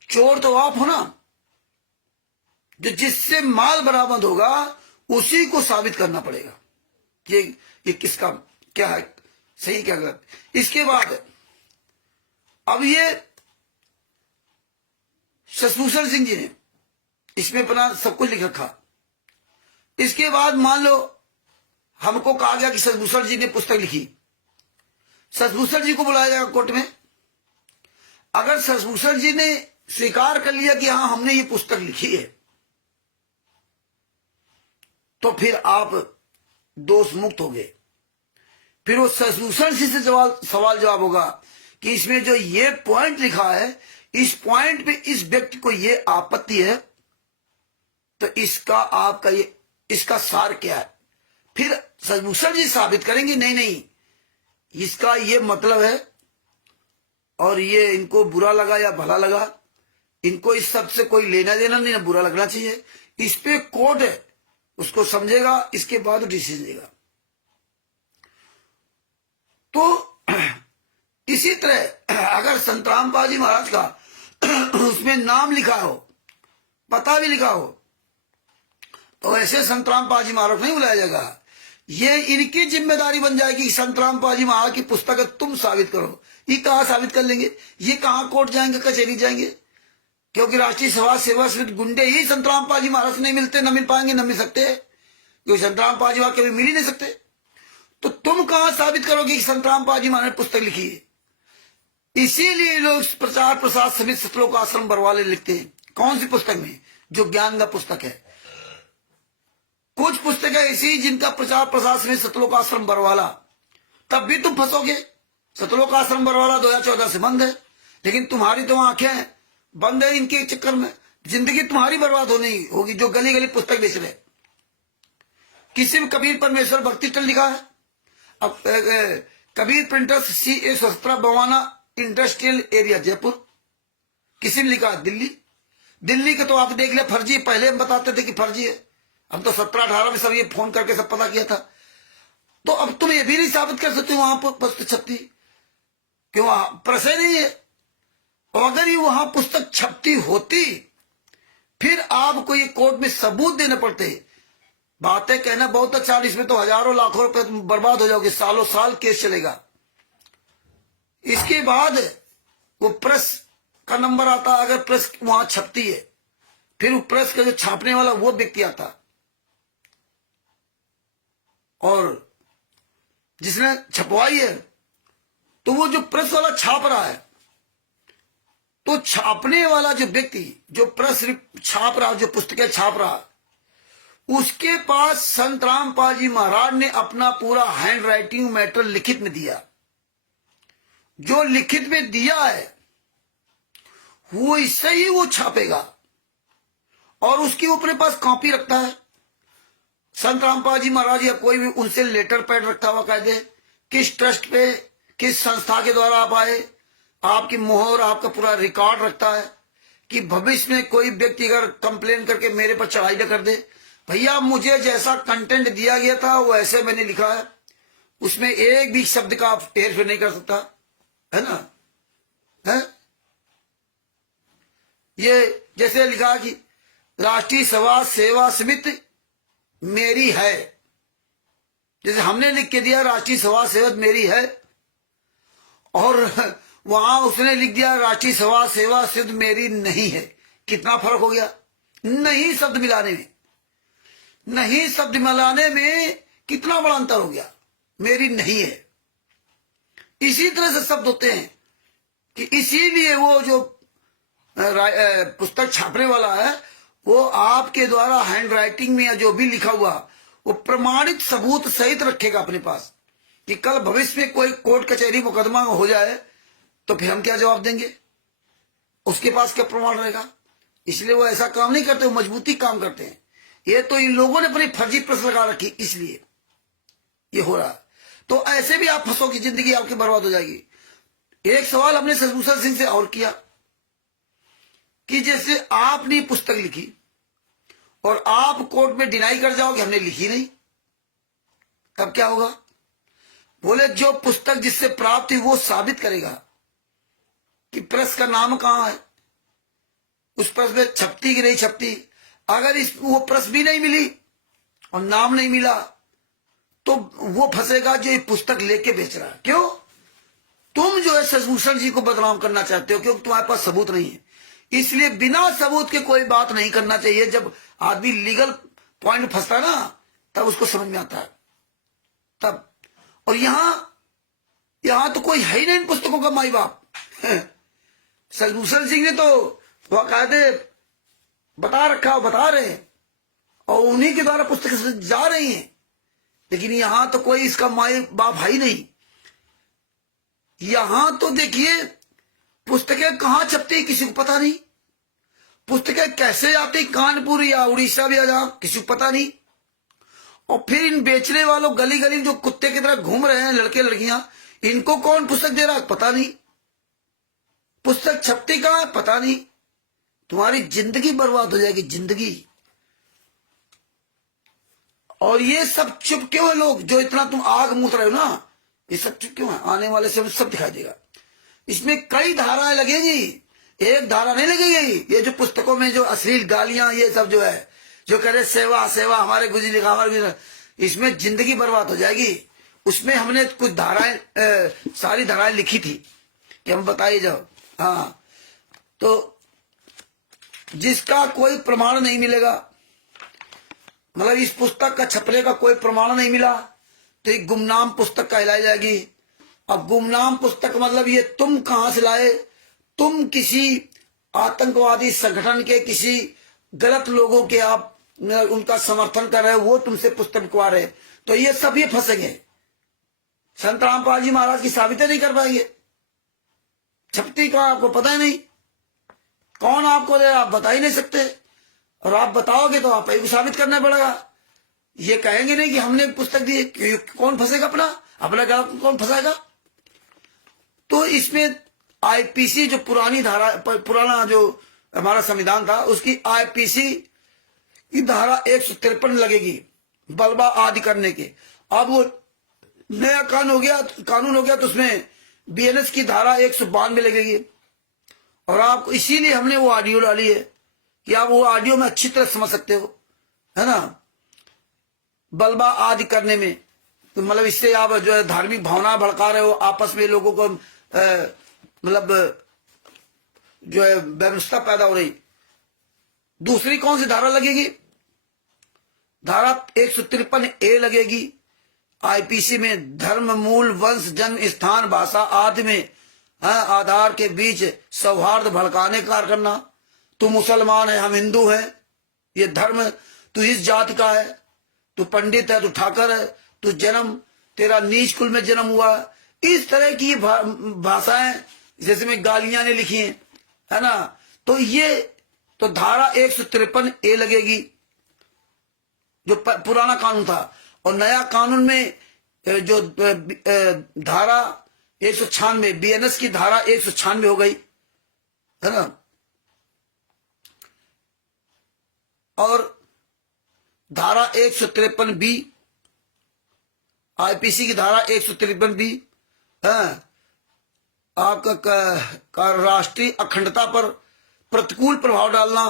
चोर तो आप हो ना। जो जिससे माल बरामद होगा उसी को साबित करना पड़ेगा ये किसका क्या है, सही क्या गलत। इसके बाद अब ये शशिभूषण सिंह जी ने इसमें अपना सब कुछ लिख रखा। इसके बाद मान लो हमको कहा गया कि शशिभूषण जी ने पुस्तक लिखी, शशिभूषण जी को बुलाया जाएगा कोर्ट में। अगर शशिभूषण जी ने स्वीकार कर लिया कि हाँ हमने ये पुस्तक लिखी है, तो फिर आप दोष मुक्त हो गए। फिर वो शशिभूषण जी से सवाल जवाब होगा कि इसमें जो ये पॉइंट लिखा है, इस पॉइंट पे इस व्यक्ति को ये आपत्ति है, तो इसका आपका ये इसका सार क्या है। फिर शशिभूषण जी साबित करेंगे नहीं नहीं इसका ये मतलब है और ये इनको बुरा लगा या भला लगा, इनको इस सब से कोई लेना देना नहीं, ना बुरा लगना चाहिए। इस पे कोर्ट है, उसको समझेगा, इसके बाद डिसीजन लेगा। तो इसी तरह अगर संत रामपाल जी महाराज का उसमें नाम लिखा हो, पता भी लिखा हो, तो ऐसे संत रामपाल जी महाराज नहीं बुलाया जाएगा। ये इनकी जिम्मेदारी बन जाएगी कि संत रामपाल जी महाराज की पुस्तक तुम साबित करो। ये कहाँ साबित कर लेंगे, ये कहाँ कोर्ट जाएंगे, कचहरी जाएंगे, क्योंकि राष्ट्रीय समाज सेवा समिति गुंडे ही संत रामपाल जी महाराज नहीं मिलते, न मिल पाएंगे, न मिल सकते, क्योंकि संत रामपाल जी महाराज कभी मिल ही नहीं सकते। तो तुम कहाँ साबित करोगे कि संत रामपाल जी महाराज ने पुस्तक लिखी है। इसीलिए लोग प्रचार प्रसार समिति सतलोक आश्रम बरवाले लिखते हैं। कौन सी पुस्तक में, जो ज्ञान का पुस्तक है। कुछ पुस्तकें ऐसी जिनका प्रचार प्रसार समिति सतलोक आश्रम बरवाला, तब भी तुम फंसोगे। सतलोक आश्रम बरवाला 2014 से बंद है, लेकिन तुम्हारी तो आंखें बंद है इनके चक्कर में। जिंदगी तुम्हारी बर्बाद होनी होगी जो गली गली पुस्तक बेच रहे। किसी में कबीर परमेश्वर भक्ति टल लिखा है। अब Kabir printers CA 17 Bawana industrial area Jaipur, किसी ने लिखा दिल्ली। दिल्ली का तो आप देख ले फर्जी, पहले हम बताते थे कि फर्जी है, हम तो 17-18 में सब ये फोन करके सब पता किया था। तो अब तुम ये भी नहीं साबित कर सकते वहां पर पुस्तक छपती, क्यों वहां प्रेस नहीं है। और अगर ये वहां पुस्तक छपती होती, फिर आपको ये कोर्ट में सबूत देने पड़ते। बातें कहना बहुत अच्छा, इसमें तो हजारों लाखों रुपए तुम बर्बाद हो जाओगे, सालों साल केस चलेगा। इसके बाद वो प्रेस का नंबर आता, अगर प्रेस वहां छपती है, फिर वो प्रेस का जो छापने वाला वो व्यक्ति आता, और जिसने छपवाई है, तो वो जो प्रेस वाला छाप रहा है, तो छापने वाला जो व्यक्ति जो प्रेस छाप रहा, जो पुस्तकें छाप रहा, उसके पास संत रामपाल जी महाराज ने अपना पूरा हैंड राइटिंग मैटर लिखित में दिया। जो लिखित में दिया है वो इससे ही वो छापेगा, और उसकी अपने पास कॉपी रखता है। संत रामपाल जी महाराज या कोई भी उनसे लेटर पैड रखता हुआ कायदे, किस ट्रस्ट पे, किस संस्था के द्वारा आप आए, आपकी मोहर, आपका पूरा रिकॉर्ड रखता है कि भविष्य में कोई व्यक्ति अगर कंप्लेन करके मेरे पर चढ़ाई न कर दे, भैया मुझे जैसा कंटेंट दिया गया था वो ऐसे मैंने लिखा है, उसमें एक भी शब्द का आप हेर फेर नहीं कर सकता, है ना। है ये जैसे लिखा कि राष्ट्रीय समाज सेवा समिति मेरी है, जैसे हमने लिख के दिया राष्ट्रीय समाज सेवा मेरी है, और वहां उसने लिख दिया राष्ट्रीय समाज सेवा सिद्ध मेरी नहीं है। कितना फर्क हो गया, नहीं शब्द मिलाने में, नहीं शब्द मिलाने में कितना बड़ा अंतर हो गया। मेरी नहीं है। इसी तरह से शब्द होते हैं कि इसीलिए वो जो पुस्तक छापने वाला है, वो आपके द्वारा हैंड राइटिंग में या जो भी लिखा हुआ वो प्रमाणित सबूत सहित रखेगा अपने पास, कि कल भविष्य में कोई कोर्ट कचहरी मुकदमा हो जाए तो फिर हम क्या जवाब देंगे, उसके पास क्या प्रमाण रहेगा। इसलिए वो ऐसा काम नहीं करते, वो मजबूती काम करते हैं। ये तो इन लोगों ने अपनी फर्जी प्रेस लगा रखी, इसलिए ये हो रहा है। तो ऐसे भी आप फंसोगे, जिंदगी आपकी बर्बाद हो जाएगी। एक सवाल हमने शशिभूषण सिंह से और किया कि जैसे आपने पुस्तक लिखी और आप कोर्ट में डिनाई कर जाओगे हमने लिखी नहीं, तब क्या होगा। बोले जो पुस्तक जिससे प्राप्त हुई वो साबित करेगा कि प्रेस का नाम कहां है, उस प्रेस में छपती कि नहीं छपती। अगर वो प्रेस भी नहीं मिली और नाम नहीं मिला तो वो फंसेगा जो ये पुस्तक लेके बेच रहा है। क्यों, तुम जो है शशिभूषण जी को बदनाम करना चाहते हो, क्योंकि तुम्हारे पास सबूत नहीं है। इसलिए बिना सबूत के कोई बात नहीं करना चाहिए। जब आदमी लीगल पॉइंट फंसता है ना, तब उसको समझ में आता है तब। और यहां तो कोई है ही नहीं इन पुस्तकों का माई बाप। सलभूषण सिंह ने तो बाकायदे बता रखा, बता रहे हैं, और उन्हीं के द्वारा पुस्तक जा रही हैं। लेकिन यहां तो कोई इसका माई बाप है ही नहीं। यहां तो देखिए पुस्तकें कहां छपती किसी को पता नहीं, पुस्तकें कैसे आती कानपुर या उड़ीसा भी आ जा किसी को पता नहीं। और फिर इन बेचने वालों गली गली जो कुत्ते की तरह घूम रहे हैं लड़के लड़कियां, इनको कौन पुस्तक दे रहा पता नहीं, पुस्तक छपती कहां पता नहीं। तुम्हारी जिंदगी बर्बाद हो जाएगी, जिंदगी। और ये सब चुप क्यों है लोग, जो इतना तुम आग मूत रहे हो ना, ये सब चुप क्यों है? आने वाले से सब दिखाई देगा। इसमें कई धाराएं लगेगी, एक धारा नहीं लगेगी। ये जो पुस्तकों में जो अश्लील गालियां ये सब जो है, जो करे सेवा सेवा हमारे गुजरी लिखा हमारे, इसमें जिंदगी बर्बाद हो जाएगी। उसमें हमने कुछ धाराएं सारी धाराएं लिखी थी कि हम बताइए जाओ। हाँ, तो जिसका कोई प्रमाण नहीं मिलेगा, मतलब इस पुस्तक का छपने का कोई प्रमाण नहीं मिला, तो एक गुमनाम पुस्तक कहलाई जाएगी। अब गुमनाम पुस्तक मतलब ये तुम कहां से लाए, तुम किसी आतंकवादी संगठन के किसी गलत लोगों के आप उनका समर्थन कर रहे हो, वो तुमसे पुस्तक बिकवा रहे, तो ये सब ये फंसेंगे। संत रामपाल जी महाराज की साबितें नहीं कर पाएंगे। छपती का आपको पता ही नहीं, कौन आपको दे आप बता ही नहीं सकते, और आप बताओगे तो आप ही साबित करना पड़ेगा। ये कहेंगे नहीं कि हमने पुस्तक दी, कौन फंसेगा, अपना गला कौन फंसाएगा। तो इसमें आईपीसी जो पुरानी धारा, पुराना जो हमारा संविधान था, उसकी आईपीसी की धारा 153 लगेगी बलवा आदि करने के। अब वो नया कानून हो गया तो उसमें बीएनएस की धारा 192 लगेगी। और आपको इसीलिए हमने वो ऑडियो डाली है कि आप वो ऑडियो में अच्छी तरह समझ सकते हो, है ना, बलवा आदि करने में। तो मतलब इससे आप जो है धार्मिक भावना भड़का रहे हो, आपस में लोगों को मतलब जो है व्यवस्था पैदा हो रही। दूसरी कौन सी धारा लगेगी, धारा 153A लगेगी आईपीसी में। धर्म, मूल, वंश, जन्म स्थान, भाषा आदि में आधार के बीच सौहार्द भड़काने का कार्य करना। तू मुसलमान है, हम हिंदू हैं, ये धर्म, तू इस जाति का है, तू पंडित है, तू ठाकर है, तू जन्म तेरा नीच कुल में जन्म हुआ। इस तरह की भाषाएं जैसे में गालियां ने लिखी हैं, है ना। तो ये तो धारा 153A लगेगी जो पुराना कानून था। और नया कानून में जो धारा 196 बीएनएस की धारा 196 हो गई, है ना। और धारा 153B आईपीसी की धारा 153B है आपका राष्ट्रीय अखंडता पर प्रतिकूल प्रभाव डालना,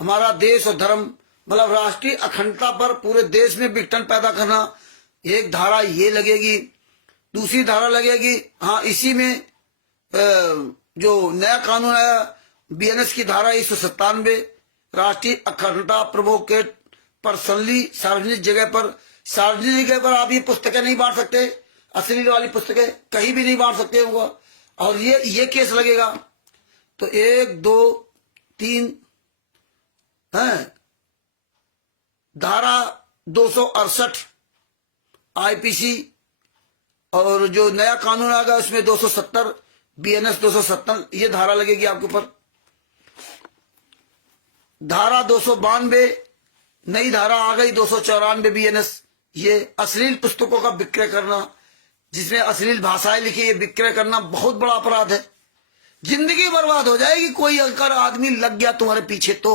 हमारा देश और धर्म, मतलब राष्ट्रीय अखंडता पर पूरे देश में विघटन पैदा करना। एक धारा ये लगेगी। दूसरी धारा लगेगी, हाँ, इसी में जो नया कानून आया बीएनएस की धारा 197 राष्ट्रीय अखंडता प्रोवोकेट पर्सनली सार्वजनिक जगह पर आप ये पुस्तकें नहीं बांट सकते, अश्लील वाली पुस्तकें कहीं भी नहीं बांट सकते होगा। और ये केस लगेगा। तो 1, 2, 3 है धारा 268 आईपीसी, और जो नया कानून आएगा उसमें 270 बीएनएस 270 ये धारा लगेगी आपके ऊपर। धारा 292 नई धारा आ गई 294 बीएनएस, ये अश्लील पुस्तकों का विक्रय करना, जिसमें अश्लील भाषाएं लिखी, ये विक्रय करना बहुत बड़ा अपराध है। जिंदगी बर्बाद हो जाएगी कोई अगर आदमी लग गया तुम्हारे पीछे तो।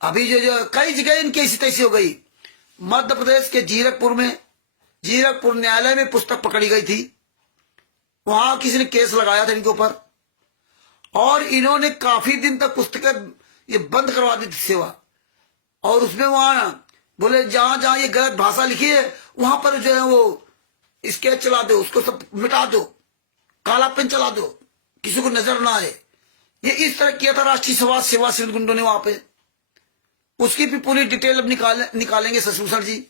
अभी जो कई जगह इनकी ऐसी तैसी हो गई। मध्य प्रदेश के जीरकपुर न्यायालय में पुस्तक पकड़ी गई थी, वहां किसी ने केस लगाया था इनके ऊपर, और इन्होंने काफी दिन तक पुस्तकें ये बंद करवा दी थी सेवा। और उसमें वहां बोले जहां जहां ये गलत भाषा लिखी है वहां पर जो है वो स्केच चला दो, उसको सब मिटा दो, काला पेन चला दो, किसी को नजर ना आए। ये इस तरह किया था राष्ट्रीय समाज सेवा समिति गुंडों ने वहां पे। उसकी भी पूरी डिटेल अब निकालेंगे शशिभूषण जी,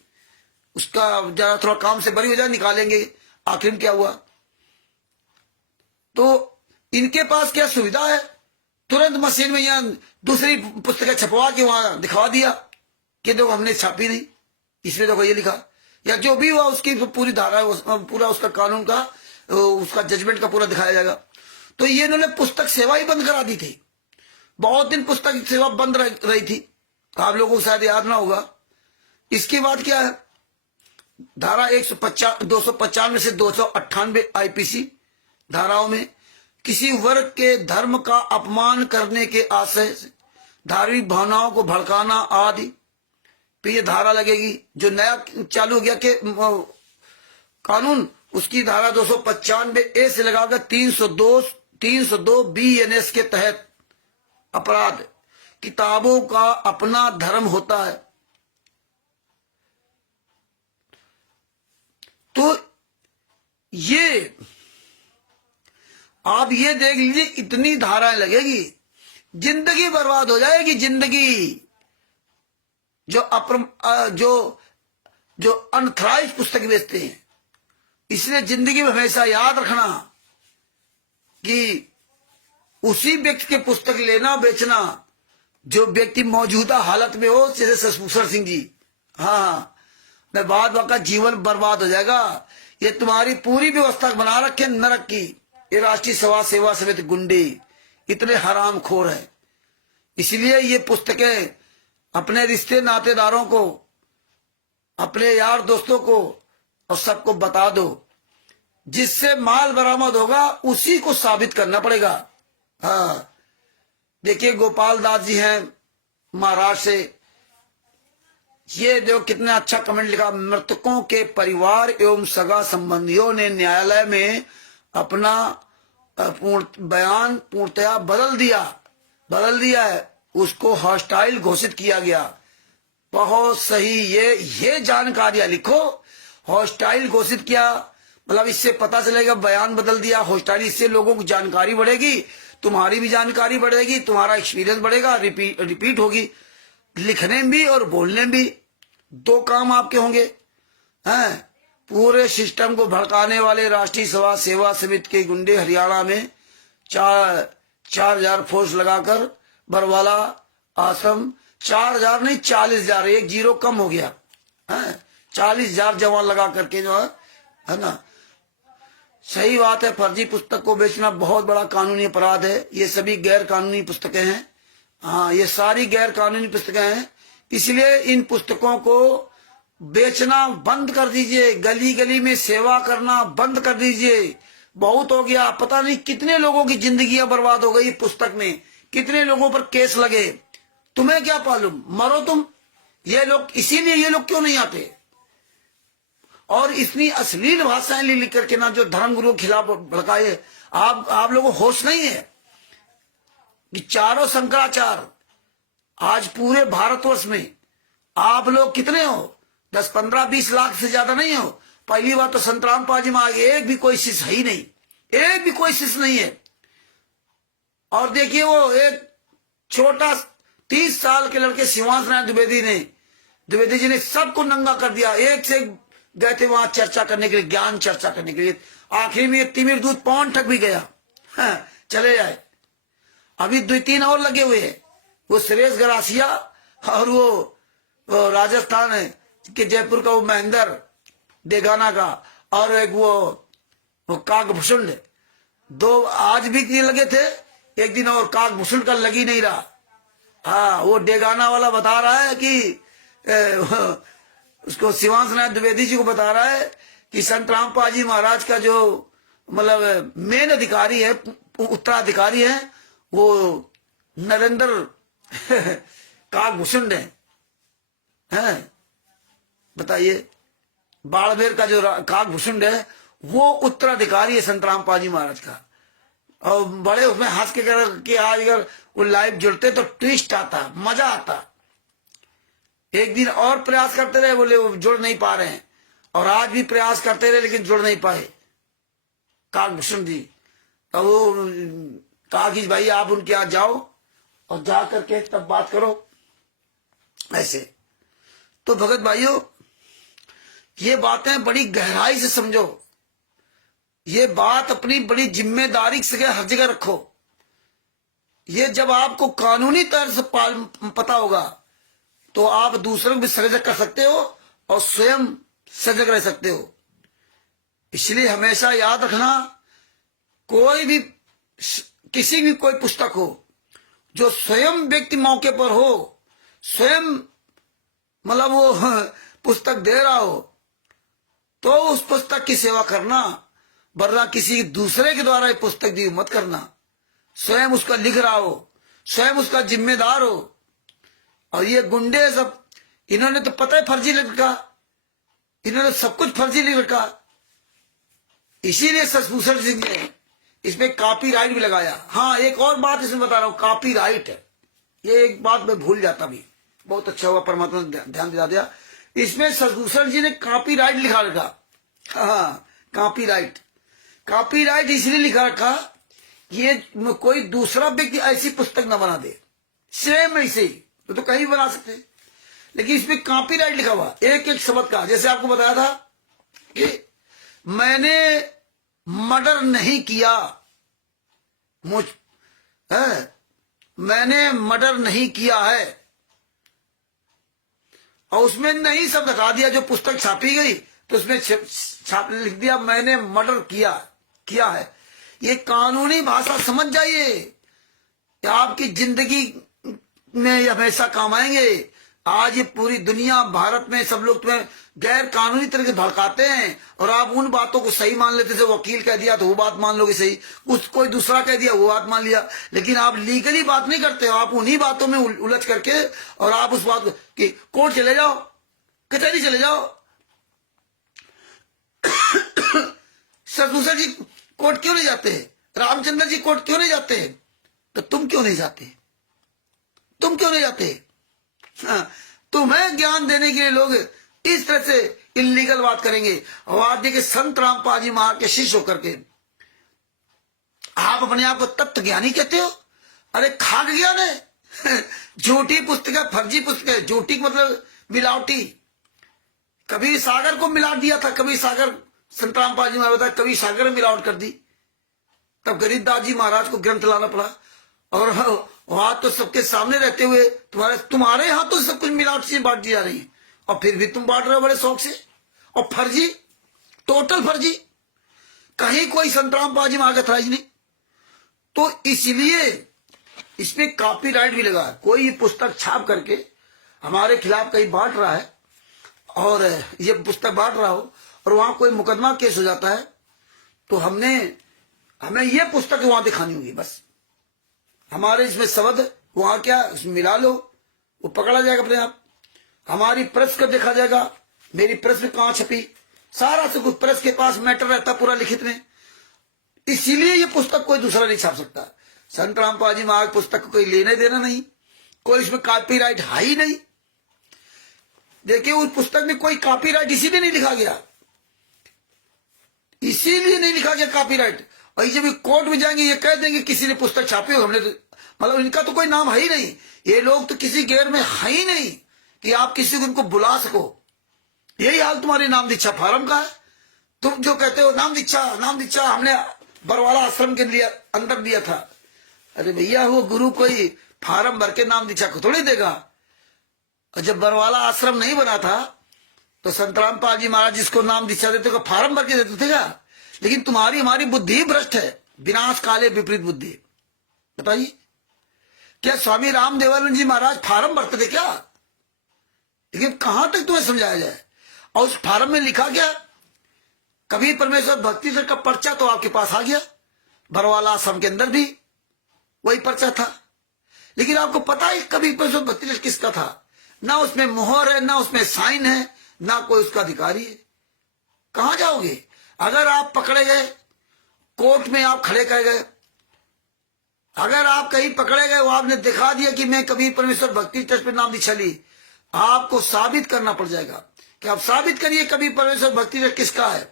उसका जरा थोड़ा काम से बरी हो जाए, निकालेंगे आखिर क्या हुआ। तो इनके पास क्या सुविधा है, तुरंत मशीन में यहाँ दूसरी पुस्तकें छपवा के वहां दिखा दिया कि देखो हमने छापी नहीं, इसमें देखो ये लिखा, या जो भी हुआ उसकी पूरी धारा पूरा उसका कानून का उसका जजमेंट का पूरा दिखाया जाएगा। तो ये इन्होंने पुस्तक सेवा ही बंद करा दी थी। बहुत दिन पुस्तक सेवा बंद रही थी, आप लोगों को शायद याद ना होगा। इसके बाद क्या है, धारा 295 से 298 आईपीसी धाराओं में किसी वर्ग के धर्म का अपमान करने के आशय से धार्मिक भावनाओं को भड़काना आदि पे ये धारा लगेगी। जो नया चालू हो गया के कानून, उसकी धारा 295A से लगाकर 302 BNS के तहत अपराध, किताबों का अपना धर्म होता है। तो ये आप ये देख लीजिए, इतनी धाराएं लगेगी, जिंदगी बर्बाद हो जाएगी, जिंदगी। जो अनथराइज पुस्तक बेचते हैं, इसलिए जिंदगी में हमेशा याद रखना कि उसी व्यक्ति के पुस्तक लेना बेचना जो व्यक्ति मौजूदा हालत में हो, जैसे शशिभूषण सिंह जी, हाँ मैं बाद का जीवन बर्बाद हो जाएगा। ये तुम्हारी पूरी व्यवस्था बना रखे नरक की, ये राष्ट्रीय समाज सेवा समिति गुंडे इतने हराम खोर है। इसलिए ये पुस्तकें अपने रिश्ते नातेदारों को, अपने यार दोस्तों को और सबको बता दो, जिससे माल बरामद होगा उसी को साबित करना पड़ेगा। हाँ देखिए, गोपाल दास जी हैं महाराष्ट्र से, ये जो कितना अच्छा कमेंट लिखा, मृतकों के परिवार एवं सगा संबंधियों ने न्यायालय में अपना बयान पूर्णतया बदल दिया है, उसको हॉस्टाइल घोषित किया गया। बहुत सही, ये जानकारियां लिखो। हॉस्टाइल घोषित किया मतलब इससे पता चलेगा बयान बदल दिया, हॉस्टाइल, इससे लोगों को जानकारी बढ़ेगी, तुम्हारी भी जानकारी बढ़ेगी, तुम्हारा एक्सपीरियंस बढ़ेगा, रिपीट होगी, लिखने में भी और बोलने में भी, दो काम आपके होंगे। हैं पूरे सिस्टम को भड़काने वाले राष्ट्रीय समाज सेवा समिति के गुंडे हरियाणा में 4,000 फोर्स लगाकर बरवाला आश्रम, 4,000 नहीं 40,000, एक जीरो कम हो गया है, 40,000 जवान लगा करके जो है ना। सही बात है, फर्जी पुस्तक को बेचना बहुत बड़ा कानूनी अपराध है। ये सभी गैर कानूनी पुस्तकें हैं, हाँ ये सारी गैर कानूनी पुस्तकें हैं। इसलिए इन पुस्तकों को बेचना बंद कर दीजिए, गली गली में सेवा करना बंद कर दीजिए। बहुत हो गया, पता नहीं कितने लोगों की जिंदगियां बर्बाद हो गई पुस्तक में, कितने लोगों पर केस लगे, तुम्हें क्या मालूम, मरो तुम। ये लोग, इसीलिए ये लोग क्यों नहीं आते, और इतनी अश्लील भाषाएं लिख करके ना जो धर्मगुरु के खिलाफ भड़काए। आप लोगों को होश नहीं है कि चारों शंकराचार्य आज पूरे भारतवर्ष में आप लोग कितने हो, 10, 15, 20 लाख से ज्यादा नहीं हो। पहली बात तो संतराम पाजी में आगे एक भी कोई शिष्य है ही नहीं, एक भी कोई शिष्य नहीं है। और देखिए वो एक छोटा 30 साल के लड़के शिवांश नारायण द्विवेदी जी ने सबको नंगा कर दिया। एक से गए थे वहां चर्चा करने के लिए, ज्ञान चर्चा करने के लिए, आखिर में ये तिमिर दूध पौन ठग भी गया। हाँ, चले जाए। अभी 2-3 और लगे हुए हैं, वो सुरेश गरासिया और वो राजस्थान के जयपुर का वो महेंद्र देगाना का, और एक वो काकभूषण, दो आज भी नहीं लगे थे, एक दिन और काकभूषण का लगी नहीं रहा। हाँ वो डेगाना वाला बता रहा है कि उसको शिवांश नारायण द्विवेदी जी को बता रहा है कि संत रामपाल जी महाराज का जो मतलब मेन अधिकारी है, उत्तराधिकारी है, वो नरेंद्र काकभूषण है। बताइए, बाड़मेर का जो काकभूषण है वो उत्तराधिकारी है संत रामपाल जी महाराज का। और बड़े उसमें हंस के कि आज अगर वो लाइव जुड़ते तो ट्विस्ट आता, मजा आता। एक दिन और प्रयास करते रहे, बोले वो जुड़ नहीं पा रहे हैं, और आज भी प्रयास करते रहे लेकिन जुड़ नहीं पाए काकभूषण जी। तो वो कहा कि भाई आप उनके यहाँ जाओ और जा करके तब बात करो ऐसे। तो भगत भाइयों, ये बातें बड़ी गहराई से समझो, ये बात अपनी बड़ी जिम्मेदारी से हर जगह रखो। ये जब आपको कानूनी तौर से पता होगा तो आप दूसरों को भी सजग कर सकते हो और स्वयं सजग रह सकते हो। इसलिए हमेशा याद रखना, कोई भी किसी भी कोई पुस्तक हो जो स्वयं व्यक्ति मौके पर हो, स्वयं मतलब वो पुस्तक दे रहा हो, तो उस पुस्तक की सेवा करना, वरना किसी दूसरे के द्वारा ये पुस्तक दी मत करना। स्वयं उसका लिख रहा हो, स्वयं उसका जिम्मेदार हो। और ये गुंडे सब, इन्होंने तो पता है फर्जी लिख रखा, इन्होंने सब कुछ फर्जी लिख रखा। इसीलिए शशिभूषण सिंह ने इसमें कॉपीराइट भी लगाया। हाँ, एक और बात इसमें बता रहा हूं, कॉपीराइट है, ये एक बात मैं भूल जाता भी, बहुत अच्छा हुआ परमात्मा ने ध्यान दिला दिया। इसमें शशिभूषण जी ने कॉपीराइट लिखा रखा। हाँ, कॉपीराइट, कॉपीराइट इसलिए लिखा रखा ये कोई दूसरा व्यक्ति ऐसी पुस्तक न बना दे, सेम ऐसे ही तो कहीं बना सकते हैं, लेकिन इसमें कॉपीराइट लिखा हुआ एक एक शब्द का। जैसे आपको बताया था कि मैंने मर्डर नहीं किया, मैंने मर्डर नहीं किया है, और उसमें नहीं शब्द हटा दिया। जो पुस्तक छापी गई तो उसमें छाप लिख दिया मैंने मर्डर किया है। ये कानूनी भाषा समझ जाइए, आपकी जिंदगी में हमेशा काम आएंगे। आज ये पूरी दुनिया, भारत में सब लोग तुम्हें गैर कानूनी तरीके से भड़काते हैं और आप उन बातों को सही मान लेते थे। वकील कह दिया तो वो बात मान लोगे सही, कुछ कोई दूसरा कह दिया वो बात मान लिया, लेकिन आप लीगली बात नहीं करते हो। आप उन्हीं बातों में उलझ करके और आप उस बात कि कोर्ट चले जाओ, कचहरी चले जाओ। शशिभूषण जी कोर्ट क्यों नहीं जाते हैं? रामचंद्र जी कोर्ट क्यों नहीं जाते हैं? तो तुम क्यों नहीं जाते? तुम क्यों नहीं जाते? हाँ, तुम्हें ज्ञान देने के लिए लोग इस तरह से इलीगल बात करेंगे। और आज देखिए संत रामपाल जी महाराज के शिष्य होकर के आप अपने आप को तत्व ज्ञानी कहते हो? अरे खाक ज्ञान है। झूठी पुस्तक है, फर्जी पुस्तक है। झूठी मतलब मिलावटी। कभी सागर को मिला दिया था, कभी सागर संत रामपाल जी महाराज बताया, कभी सागर में मिलावट कर दी, तब गरीबदास जी महाराज को ग्रंथ लाना पड़ा। और वहां तो सबके सामने रहते हुए तुम्हारे हाथों से सब कुछ मिलावट से बांट दी जा रही है, और फिर भी तुम बांट रहे हो बड़े शौक से। और फर्जी, टोटल फर्जी, कहीं कोई संत रामपाल जी महाराज का थराज नहीं। तो इसलिए इसमें कॉपीराइट भी लगा। कोई पुस्तक छाप करके हमारे खिलाफ कहीं बांट रहा है और ये पुस्तक बांट रहा हो और वहां कोई मुकदमा केस हो जाता है, तो हमें ये पुस्तक वहां दिखानी होगी। बस हमारे इसमें शब्द वहां क्या मिला लो, वो पकड़ा जाएगा अपने आप। हमारी प्रेस को देखा जाएगा, मेरी प्रेस में कहां छपी, सारा सब कुछ प्रेस के पास मैटर रहता पूरा लिखित में। इसीलिए ये पुस्तक कोई दूसरा नहीं छाप सकता। संत रामपाल जी महाराज पुस्तक को कोई लेने देना नहीं, कोई इसमें कॉपीराइट है ही नहीं। देखिए उस पुस्तक में कोई कॉपीराइट इसीलिए नहीं लिखा गया, इसीलिए नहीं लिखा गया कॉपीराइट। और जब कोर्ट में जाएंगे ये कह देंगे किसी ने पुस्तक छापी हो, हमने तो मतलब इनका तो कोई नाम है ही नहीं। ये लोग तो किसी गेर में है ही नहीं कि आप किसी को उनको बुला सको। यही हाल तुम्हारी नाम दीक्षा फार्म का है। तुम जो कहते हो नाम दीक्षा हमने बरवाला आश्रम के लिए अंदर दिया था। अरे भैया वो गुरु कोई फार्म भर के नाम दीक्षा को थोड़ी देगा। और जब बरवाला आश्रम नहीं बना था तो संत रामपाल जी महाराज जिसको नाम दीक्षा देते थे फार्म भर के देते थे क्या? लेकिन तुम्हारी हमारी बुद्धि भ्रष्ट है, विनाश काले विपरीत बुद्धि। बताइए क्या स्वामी रामदेवानंद जी महाराज फार्म भरते थे क्या? लेकिन कहां तक तुम्हें समझाया जाए। और उस फार्म में लिखा गया कबीर परमेश्वर भक्ति सर का पर्चा तो आपके पास आ गया, बरवाला आश्रम के अंदर भी वही पर्चा था। लेकिन आपको पता है कबीर परमेश्वर भक्ति सर किसका था? ना उसमें मोहर है, ना उसमें साइन है, ना कोई उसका अधिकारी है। कहां जाओगे? अगर आप पकड़े गए, कोर्ट में आप खड़े कर गए, अगर आप कहीं पकड़े गए, वो आपने दिखा दिया कि मैं कबीर परमेश्वर भक्ति ट्रस्ट पे नाम दीक्षा ली, आपको साबित करना पड़ जाएगा कि आप साबित करिए कबीर परमेश्वर भक्ति ट्रस्ट किसका है।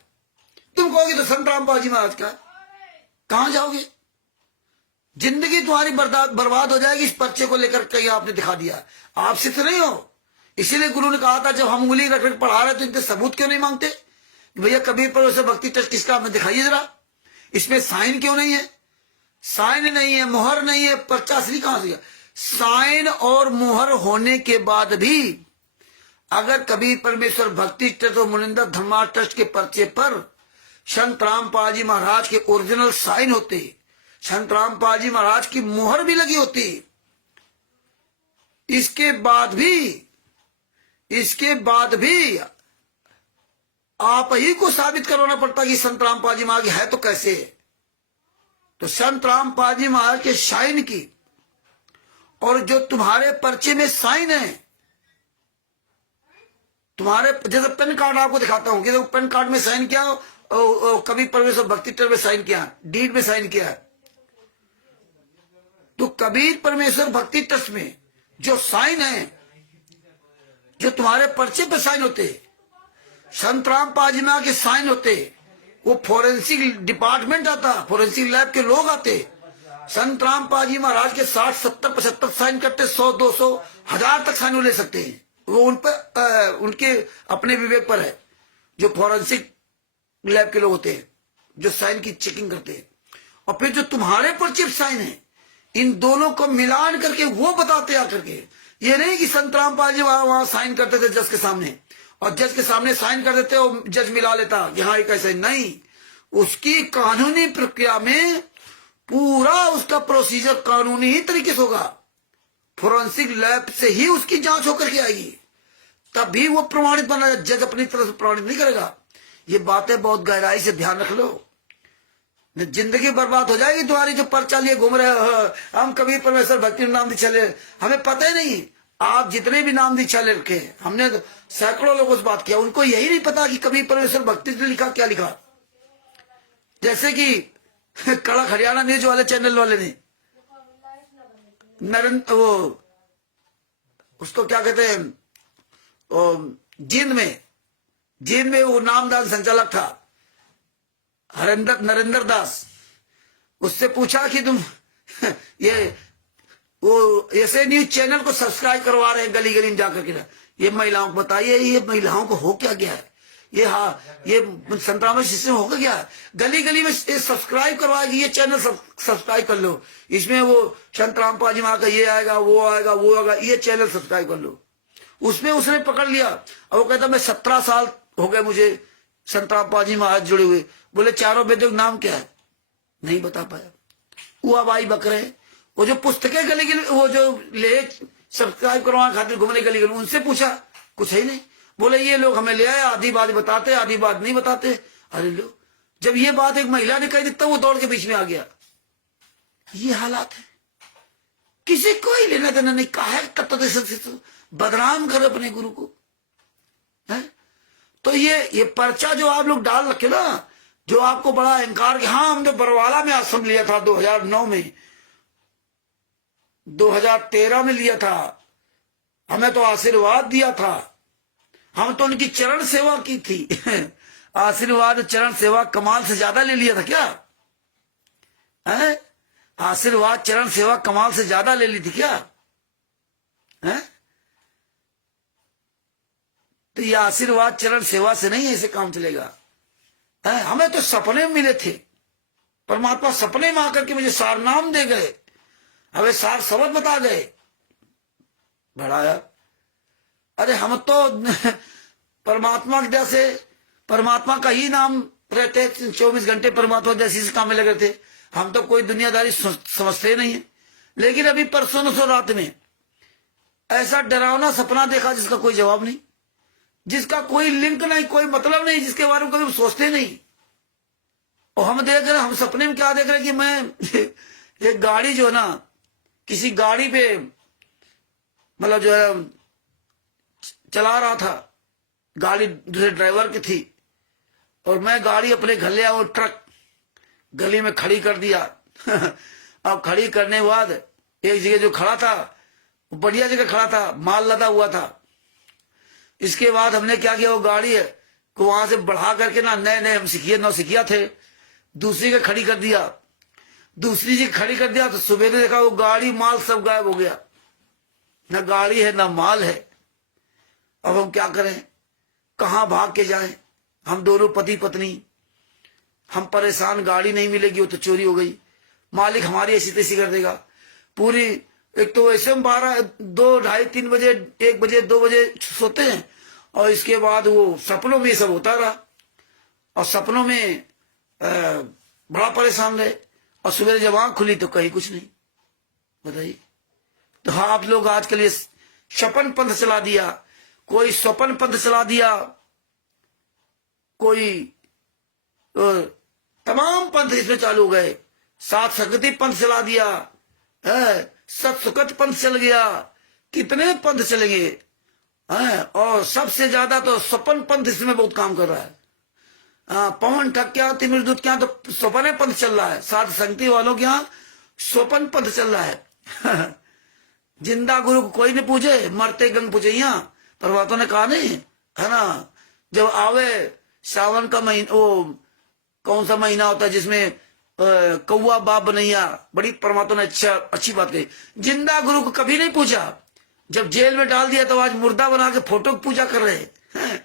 तुम कहोगे तो संत रामपाल जी महाराज का। कहां जाओगे? जिंदगी तुम्हारी बर्बाद हो जाएगी इस पर्चे को लेकर कहीं आपने दिखा दिया। आप सिद्ध नहीं हो। इसीलिए गुरु ने कहा था जब हम उंगली रख रख पढ़ा रहे तो इनके सबूत क्यों नहीं मांगते? भैया कबीर पर उसे भक्ति टेस्ट किसका, हमें दिखाइए जरा। इसमें साइन क्यों नहीं है? साइन नहीं है, मोहर नहीं है, पर्चा असली कहां से? साइन और मोहर होने के बाद भी अगर कबीर परमेश्वर भक्ति ट्रस्ट और मुनिंदर धर्मा ट्रस्ट के पर्चे पर संत रामपाल जी महाराज के ओरिजिनल साइन होते, संत रामपाल जी महाराज की मोहर भी लगी होती, इसके बाद भी आप ही को साबित करवाना पड़ता कि संत रामपाल जी महाराज है तो कैसे? तो संत रामपाल जी महाराज के साइन की और जो तुम्हारे पर्चे में साइन है, तुम्हारे जैसे पेन कार्ड आपको दिखाता हूं कि देखो पेन कार्ड में साइन किया, कबीर परमेश्वर भक्ति ट्रस्ट में साइन किया, डीड में साइन किया। तो कबीर परमेश्वर भक्ति ट्रस्ट में जो साइन है, जो तुम्हारे पर्चे पे साइन होते, संत रामपाल जी महाराज के साइन होते, वो फोरेंसिक डिपार्टमेंट आता, फोरेंसिक लैब के लोग आते, संत रामपाल जी महाराज के 60, 70, 75 साइन करते, 100, 200, 1000 तक साइन ले सकते हैं। वो उन पर उनके अपने विवेक पर है। जो फोरेंसिक लैब के लोग होते हैं जो साइन की चेकिंग करते हैं, और फिर जो तुम्हारे पर्चे साइन है, इन दोनों को मिलान करके वो बताते आकर के। ये नहीं कि संत रामपाल जी वहां साइन करते थे जज के सामने, और जज के सामने साइन कर देते और जज मिला लेता यहां एक ऐसा नहीं। उसकी कानूनी प्रक्रिया में पूरा उसका प्रोसीजर कानूनी ही तरीके से होगा। फोरेंसिक लैब से ही उसकी जांच होकर के आएगी, तभी वो प्रमाणित बना। जज अपनी तरफ से प्रमाणित नहीं करेगा। ये बातें बहुत गहराई से ध्यान रख लो, जिंदगी बर्बाद हो जाएगी तुम्हारी। जो पर्चा लिए घूम रहे हो, हम कबीर परमेश्वर भक्ति नाम दीक्षा ले, हमें पता ही नहीं। आप जितने भी नाम दीक्षा ले रखे, हमने तो सैकड़ों लोगों से बात किया, उनको यही नहीं पता कि कबीर परमेश्वर भक्ति ने लिखा क्या लिखा। जैसे कि कड़क हरियाणा न्यूज वाले चैनल वाले ने नरेंद्र वो उसको क्या कहते हैं, जींद में वो नामदान संचालक था नरेंद्र दास, उससे पूछा कि तुम वो ऐसे न्यूज चैनल को सब्सक्राइब करवा रहे हैं गली गली में जाकर के, ये महिलाओं को बताइए, ये महिलाओं को हो क्या गया है? ये संतराम सिस्टम होगा क्या? गली गली में सब्सक्राइब करवाएगी, ये चैनल सब्सक्राइब कर लो, इसमें वो संत रामपाल जी महाराज का ये आएगा, वो आएगा, वो आएगा, ये चैनल सब्सक्राइब कर लो। उसमें उसने पकड़ लिया और वो कहता मैं 17 साल हो गए मुझे संत रामपाल जी महाराज जुड़े हुए। बोले चारों वेदों का नाम क्या है? नहीं बता पाया। वो बाई बकरे, वो जो पुस्तकें गली गली, वो जो ले सब्सक्राइब करवाने खातिर घूमने गली गली, उनसे पूछा, कुछ है नहीं। बोले ये लोग हमें ले आए, आधी बात बताते, आधी बात नहीं बताते। अरे लो, जब ये बात एक महिला ने कही दिखता, वो दौड़ के बीच में आ गया। ये हालात है, किसी को ही लेना देना नहीं। कहा है बदनाम करो अपने गुरु को, है? तो ये पर्चा जो आप लोग डाल रखे ना, जो आपको बड़ा अहंकार कि हाँ हमने बरवाला में आश्रम लिया था 2009 में, 2013 में लिया था, हमें तो आशीर्वाद दिया था, हम तो उनकी चरण सेवा की थी। आशीर्वाद चरण सेवा कमाल से ज्यादा ले लिया था क्या? है? आशीर्वाद चरण सेवा कमाल से ज्यादा ले ली थी क्या? है? तो ये आशीर्वाद चरण सेवा से नहीं ऐसे काम चलेगा। है? हमें तो सपने में मिले थे, परमात्मा सपने में आकर के मुझे सार नाम दे गए, हमें सार शब्द बता गए, बढ़ाया। अरे हम तो परमात्मा की दया से परमात्मा का ही नाम रहते, 24 घंटे परमात्मा जैसे इस काम में लगे थे। हम तो कोई दुनियादारी समझते नहीं है। लेकिन अभी परसों रात में ऐसा डरावना सपना देखा जिसका कोई जवाब नहीं, जिसका कोई लिंक नहीं, कोई मतलब नहीं, जिसके बारे में कभी सोचते नहीं। और हम देख रहे, हम सपने में क्या देख रहे कि मैं एक गाड़ी जो है ना, किसी गाड़ी पे मतलब जो है चला रहा था, गाड़ी दूसरे ड्राइवर की थी, और मैं गाड़ी अपने घर ले आया और ट्रक गली में खड़ी कर दिया। अब खड़ी करने के बाद एक जगह जो खड़ा था, बढ़िया जगह खड़ा था, माल लदा हुआ था। इसके बाद हमने क्या किया, वो गाड़ी है को वहां से बढ़ा करके ना, नए नए हम नौसिखिया थे, दूसरी का खड़ी कर दिया। दूसरी जगह खड़ी कर दिया तो सवेरे देखा वो गाड़ी माल सब गायब हो गया, न गाड़ी है न माल है। अब हम क्या करें, कहां भाग के जाएं? हम दोनों पति पत्नी, हम परेशान, गाड़ी नहीं मिलेगी, वो तो चोरी हो गई, मालिक हमारी ऐसी तैसी कर देगा पूरी। एक तो ऐसे हम 12, 2, ढाई, 3 बजे, 1 बजे, 2 बजे सोते हैं, और इसके बाद वो सपनों में ये सब होता रहा, और सपनों में बड़ा परेशान रहे, और सुबह जब आंख खुली तो कहीं कुछ नहीं। बताइए, तो हाँ, आप लोग आजकल ये स्वपन पंथ चला दिया, कोई स्वपन पंथ चला दिया, कोई तमाम पंथ इसमें चालू हो गए, सात संगति पंथ चला दिया है, सत सुकत पंथ चल गया, कितने पंथ चलेंगे है, और सबसे ज्यादा तो स्वपन पंथ इसमें बहुत काम कर रहा है। पवन ठग क्या, तिमिर दूत क्या, तो स्वपन पंथ चल रहा है, सात संगति वालों के यहाँ स्वपन पंथ चल रहा है। जिंदा गुरु को कोई नहीं पूछे, मरते गंग पूछे। यहाँ परमात्मा ने कहा नहीं है ना, जब आवे सावन का महीना, वो कौन सा महीना होता है जिसमें कौआ बाप बनैया, बड़ी परमात्मा ने अच्छी बात कही। जिंदा गुरु को कभी नहीं पूछा, जब जेल में डाल दिया तो आज मुर्दा बना के फोटो की पूजा कर रहे हैं।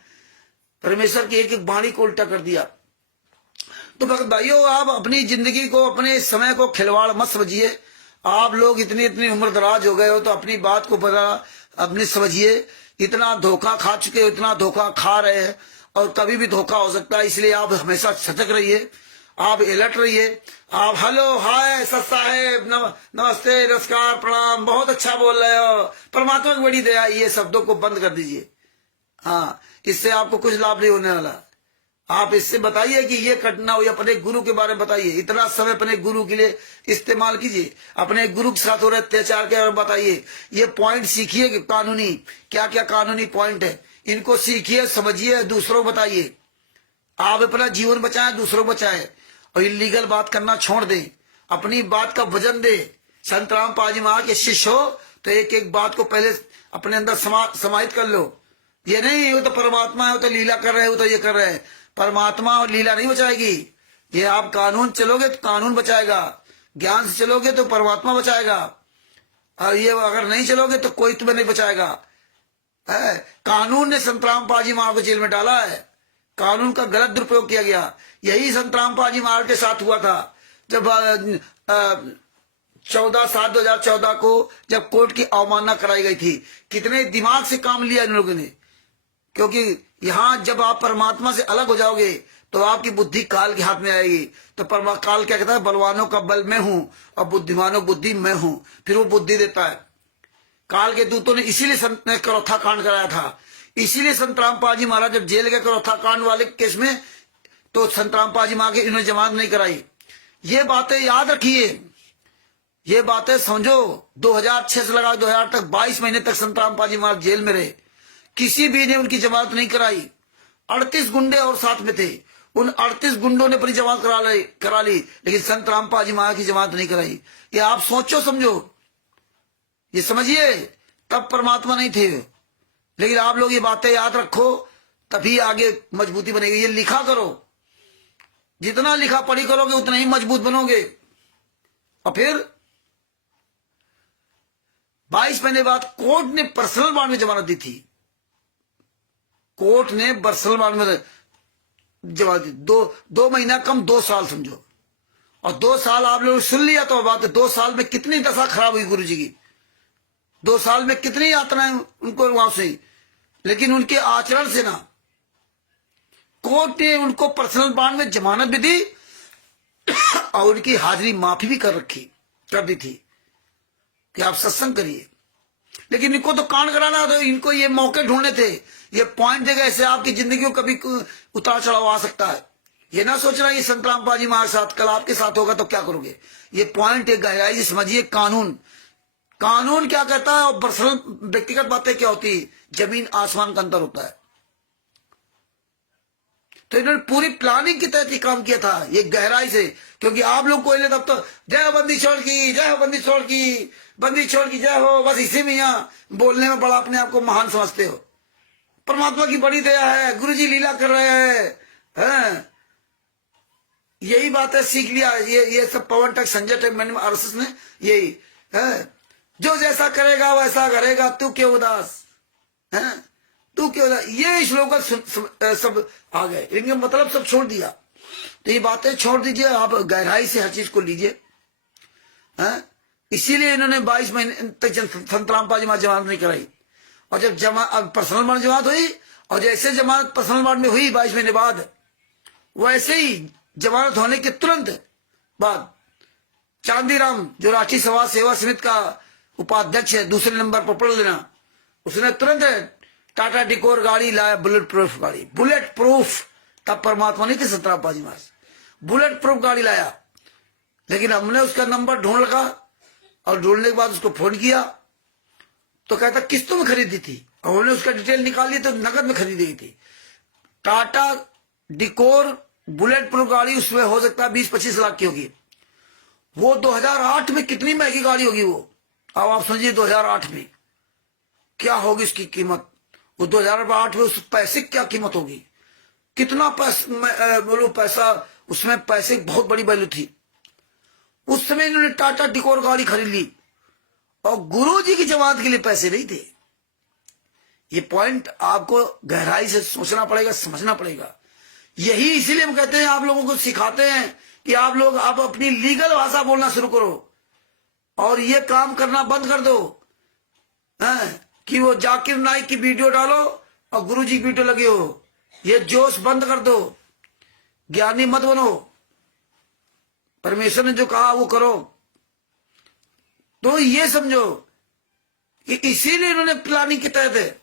परमेश्वर की एक एक वाणी को उल्टा कर दिया। तो भक्त भाइयों, आप अपनी जिंदगी को, अपने समय को खिलवाड़ मत समझिए। आप लोग इतनी उम्र दराज हो गए हो तो अपनी बात को बड़ा अपनी समझिए। इतना धोखा खा चुके हो, इतना धोखा खा रहे हैं, और कभी भी धोखा हो सकता है, इसलिए आप हमेशा सतर्क रहिए, आप अलर्ट रहिए। आप हेलो, हाय, सत साहेब, नमस्ते, नमस्कार, प्रणाम, बहुत अच्छा बोल रहे हो, परमात्मा की बड़ी दया, ये शब्दों को बंद कर दीजिए। हाँ, इससे आपको कुछ लाभ नहीं होने वाला। आप इससे बताइए कि ये घटना हुई, अपने गुरु के बारे में बताइए, इतना समय अपने गुरु के लिए इस्तेमाल कीजिए, अपने गुरु के साथ हो रहे अत्याचार के बारे में बताइए, ये पॉइंट सीखिए कि कानूनी क्या क्या कानूनी पॉइंट है, इनको सीखिए, समझिए, दूसरों को बताइए। आप अपना जीवन बचाएं, दूसरों को बचाएं, और इलीगल बात करना छोड़ दें, अपनी बात का वजन दे। संत रामपाल जी महाराज के शिष्य हो तो एक एक बात को पहले अपने अंदर समाहित कर लो। ये नहीं वो तो परमात्मा है, वो तो लीला कर रहे हैं, वो तो ये कर रहे हैं। परमात्मा और लीला नहीं बचाएगी, ये आप कानून चलोगे तो कानून बचाएगा, ज्ञान से चलोगे तो परमात्मा बचाएगा, और ये अगर नहीं चलोगे तो कोई तुम्हें नहीं बचाएगा। है, कानून ने संत रामपाल जी महाराज को जेल में डाला है, कानून का गलत दुरुपयोग किया गया। यही संत रामपाल जी महाराज के साथ हुआ था, जब 14/7/2014 को जब कोर्ट की अवमानना कराई गई थी। कितने दिमाग से काम लिया इन लोगों ने, क्योंकि यहां जब आप परमात्मा से अलग हो जाओगे तो आपकी बुद्धि काल के हाथ में आएगी। तो काल क्या कहता है, बलवानों का बल मैं हूं और बुद्धिमानों बुद्धि मैं हूं, फिर वो बुद्धि देता है। काल के दूतों ने इसीलिए संत ने करौथा कांड कराया था, इसीलिए संत रामपाल जी महाराज जब जेल गए करौथा कांड वाले केस में, तो संत रामपाल जी महाराज इन्होंने जमानत नहीं कराई। ये बातें याद रखिए, ये बातें समझो। 2006 से लगा 2000 तक 22 महीने तक संत रामपाल जी महाराज जेल में रहे, किसी भी ने उनकी जमानत नहीं कराई। 38 गुंडे और साथ में थे, उन 38 गुंडों ने अपनी जमानत करा ली, लेकिन संत रामपाल जी महाराज की जमानत नहीं कराई। ये आप सोचो समझो, ये समझिए, तब परमात्मा नहीं थे। लेकिन आप लोग ये बातें याद रखो, तभी आगे मजबूती बनेगी। ये लिखा करो, जितना लिखा पढ़ी करोगे उतना ही मजबूत बनोगे। और फिर 22 महीने बाद कोर्ट ने पर्सनल बॉन्ड में जमानत दी थी, कोर्ट ने पर्सनल बॉन्ड में जमानत दी। 2 महीना कम 2 साल समझो, और 2 साल आप लोग सुन लिया तो बात है। 2 साल में कितनी दशा खराब हुई गुरु जी की, 2 साल में कितनी यातनाएं उनको वहां से, लेकिन उनके आचरण से ना कोर्ट ने उनको पर्सनल बॉन्ड में जमानत भी दी और उनकी हाजिरी माफी भी कर दी थी कि आप सत्संग करिए। लेकिन इनको तो कांड कराना, तो इनको ये मौके ढूंढने थे, ये पॉइंट देगा, ऐसे आपकी जिंदगी को कभी उतार चढ़ाव आ सकता है। ये ना सोचना ये संत रामपाल जी महाराज साथ कल आपके साथ होगा तो क्या करोगे। ये पॉइंट एक गहराई से समझिए। कानून क्या कहता है और पर्सनल व्यक्तिगत बातें क्या होती है, जमीन आसमान का अंतर होता है। तो इन्होंने पूरी प्लानिंग के तहत ये काम किया था, ये गहराई से। क्योंकि आप लोग कोई तब तो जय हो बंदी छोड़ की, जय हो बंदी छोड़ की, बंदी छोड़ की जय हो, बस इसी में यहाँ बोलने में बड़ा अपने आप को महान समझते हो। परमात्मा की बड़ी दया है, गुरु जी लीला कर रहे हैं। यही बात है, सीख लिया ये सब पवन टैक संजय टैक मैंने आरएसएस ने यही है, जो जैसा करेगा वैसा करेगा, तू क्यों उदास है, तू क्यों उदास, ये श्लोक सब आ गए, इनका मतलब सब छोड़ दिया। तो ये बातें छोड़ दीजिए, आप गहराई से हर चीज को लीजिए। इसीलिए इन्होंने 22 महीने तक संत रामपाल जी महाराज जमानत नहीं कराई, और जब अब पर्सनल बॉन्ड जमानत हुई, और जैसे जमानत पर्सनल बॉन्ड में हुई 22 महीने बाद, वैसे ही जमानत होने के तुरंत बाद चांदीराम जो राष्ट्रीय समाज सेवा समिति का उपाध्यक्ष है, दूसरे नंबर पर पढ़ लेना, उसने तुरंत टाटा डिकोर गाड़ी लाया, बुलेट प्रूफ गाड़ी, बुलेट प्रूफ। तब परमात्मा नहीं थे संत रामपाल जी महाराज, बुलेट प्रूफ गाड़ी लाया। लेकिन हमने उसका नंबर ढूंढ लगा, और ढूंढने के बाद उसको फोन किया तो कहता किस्तों में खरीदी थी, और हमने उसका डिटेल निकाल लिया तो नकद में खरीदी गई थी। टाटा डिकोर बुलेट प्रूफ गाड़ी, उसमें हो सकता है 20-25 लाख की होगी। वो 2008 में कितनी महंगी गाड़ी होगी वो, अब आप समझिए 2008 में क्या होगी उसकी कीमत। वो 2008 में उस पैसे क्या कीमत होगी, कितना पैसा उसमें, पैसे बहुत बड़ी वैल्यू थी उस समय। इन्होंने टाटा डिकोर गाड़ी खरीद ली, और गुरुजी की जमानत के लिए पैसे नहीं थे। ये पॉइंट आपको गहराई से सोचना पड़ेगा, समझना पड़ेगा। यही इसीलिए हम कहते हैं, आप लोगों को सिखाते हैं कि आप लोग आप अपनी लीगल भाषा बोलना शुरू करो, और ये काम करना बंद कर दो कि वो जाकिर नाइक की वीडियो डालो और गुरुजी की वीडियो लगी हो। ये जोश बंद कर दो, ज्ञानी मत बनो, परमेश्वर ने जो कहा वो करो। तो ये समझो कि इसीलिए इन्होंने प्लानिंग के तहत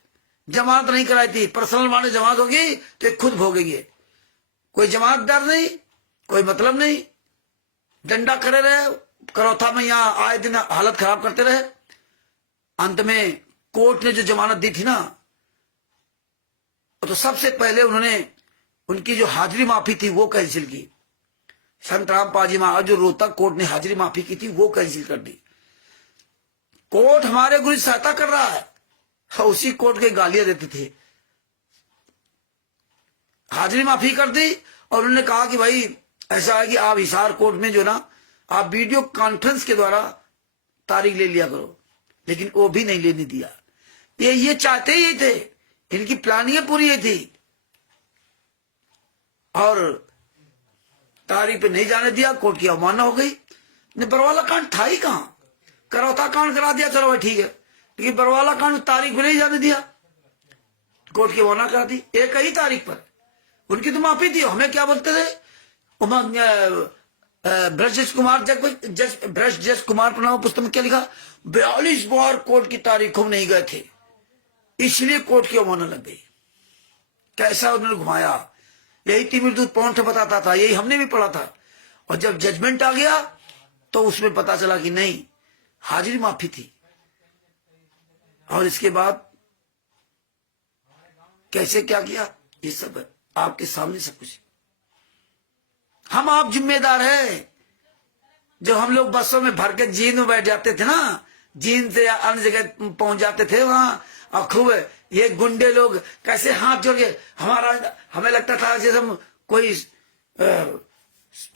जमानत नहीं कराई थी। पर्सनल बॉन्ड जमानत होगी तो खुद भोगेंगे, कोई जमानतदार नहीं, कोई मतलब नहीं, डंडा करे रहे, करौथा में यहाँ आए दिन हालत खराब करते रहे। अंत में कोर्ट ने जो जमानत दी थी ना, तो सबसे पहले उन्होंने उनकी जो हाजिरी माफी थी वो कैंसिल की। संत रामपाल जी महाराज जो रोहतक कोर्ट ने हाजिरी माफी की थी वो कैंसिल कर दी। कोर्ट हमारे गुरु सहायता कर रहा है, उसी कोर्ट के गालियां देते थे। हाजिरी माफी कर दी, और उन्होंने कहा कि भाई ऐसा है कि आप हिसार कोर्ट में जो ना आप वीडियो कॉन्फ्रेंस के द्वारा तारीख ले लिया करो, लेकिन वो भी नहीं लेने दिया। ये चाहते ही थे, इनकी प्लानिंग पूरी थी, और तारीख पे नहीं जाने दिया, कोर्ट की अवमानना हो गई। बरवाला कांड था ही कहां, करौता कांड करा दिया, चलो भाई ठीक है, लेकिन बरवाला कांड तारीख पे नहीं जाने दिया, कोर्ट की अवमानना करा दी। एक ही तारीख पर उनकी तो माफी थी। हमें क्या बोलते थे, ब्रजेश कुमार प्रणाम पुस्तक में क्या लिखा, 42 बार कोर्ट की तारीखों में नहीं गए थे, इसलिए कोर्ट की अवमानना लग गई। कैसा उन्होंने घुमाया, यही तिमिरदूत पौंठ बताता था, यही हमने भी पढ़ा था। और जब जजमेंट आ गया तो उसमें पता चला कि नहीं, हाजिरी माफी थी। और इसके बाद कैसे क्या किया, ये सब आपके सामने सब कुछ। हम आप जिम्मेदार है। जब हम लोग बसों में भर के जींद में बैठ जाते थे ना, जींद से अन्य जगह पहुंच जाते थे वहां, और खूब ये गुंडे लोग कैसे हाथ जोड़ के हमारा, हमें लगता था जैसे हम कोई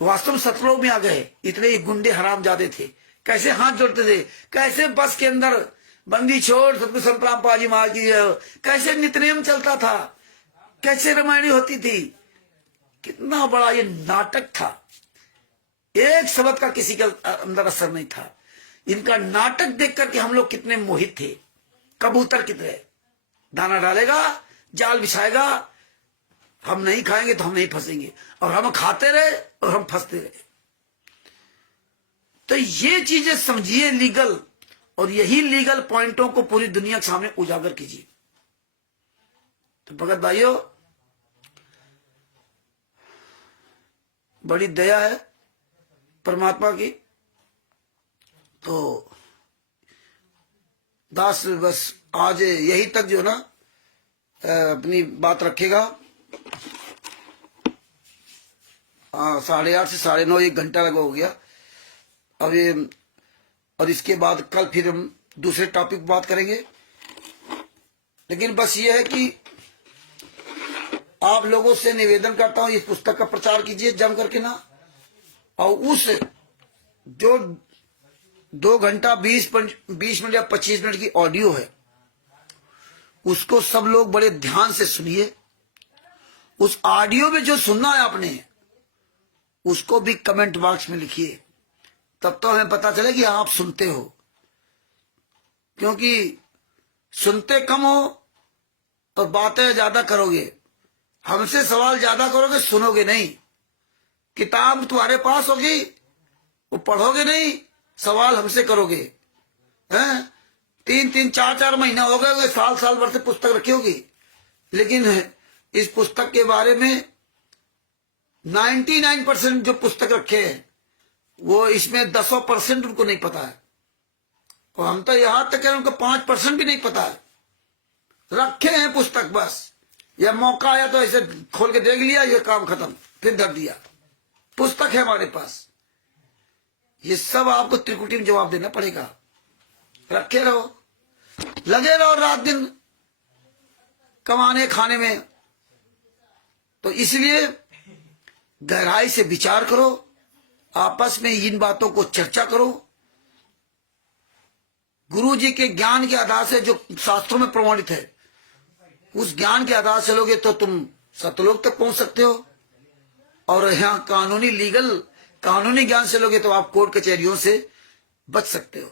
वास्तव में सतलोक में आ गए। इतने ही गुंडे हराम जाते थे, कैसे हाथ जोड़ते थे, कैसे बस के अंदर बंदी छोड़ सतगुरु संत रामपाल जी महाराज की, कैसे नित्यनेम चलता था, कैसे रामायणी होती थी, कितना बड़ा ये नाटक था। एक शब्द का किसी के अंदर असर नहीं था। इनका नाटक देख करके हम लोग कितने मोहित थे। कबूतर कितने दाना डालेगा, जाल बिछाएगा, हम नहीं खाएंगे तो हम नहीं फंसेंगे, और हम खाते रहे और हम फंसते रहे। तो ये चीजें समझिए लीगल, और यही लीगल पॉइंटों को पूरी दुनिया के सामने उजागर कीजिए। तो भगत भाइयों, बड़ी दया है परमात्मा की। तो दास बस आज यही तक जो ना अपनी बात रखेगा। 8:30 से 9:30 1 घंटा लगा हो गया। अब ये, और इसके बाद कल फिर हम दूसरे टॉपिक पर बात करेंगे। लेकिन बस ये है कि आप लोगों से निवेदन करता हूं, इस पुस्तक का प्रचार कीजिए जम करके ना, और उस जो 2 घंटा 20 मिनट या 25 मिनट की ऑडियो है, उसको सब लोग बड़े ध्यान से सुनिए। उस ऑडियो में जो सुनना है आपने, उसको भी कमेंट बॉक्स में लिखिए, तब तो हमें पता चले कि आप सुनते हो। क्योंकि सुनते कम हो और बातें ज्यादा करोगे, हमसे सवाल ज्यादा करोगे, सुनोगे नहीं। किताब तुम्हारे पास होगी, वो पढ़ोगे नहीं, सवाल हमसे करोगे। हैं 3-3 4-4 महीना हो गए, साल भर से पुस्तक रखी होगी, लेकिन इस पुस्तक के बारे में 99% जो पुस्तक रखे हैं, वो इसमें 10% उनको नहीं पता है। और हम तो यहां तक है उनको 5% भी नहीं पता है। रखे हैं पुस्तक, बस या मौका आया तो ऐसे खोल के देख लिया, ये काम खत्म, फिर धर दिया। पुस्तक है हमारे पास। ये सब आपको त्रिकुटी में जवाब देना पड़ेगा। रखे रहो, लगे रहो रात दिन कमाने खाने में। तो इसलिए गहराई से विचार करो, आपस में इन बातों को चर्चा करो। गुरु जी के ज्ञान के आधार से जो शास्त्रों में प्रमाणित है, उस ज्ञान के आधार से लोगे तो तुम सतलोक तक पहुंच सकते हो। और यहाँ कानूनी ज्ञान से लोगे तो आप कोर्ट कचहरियों से बच सकते हो।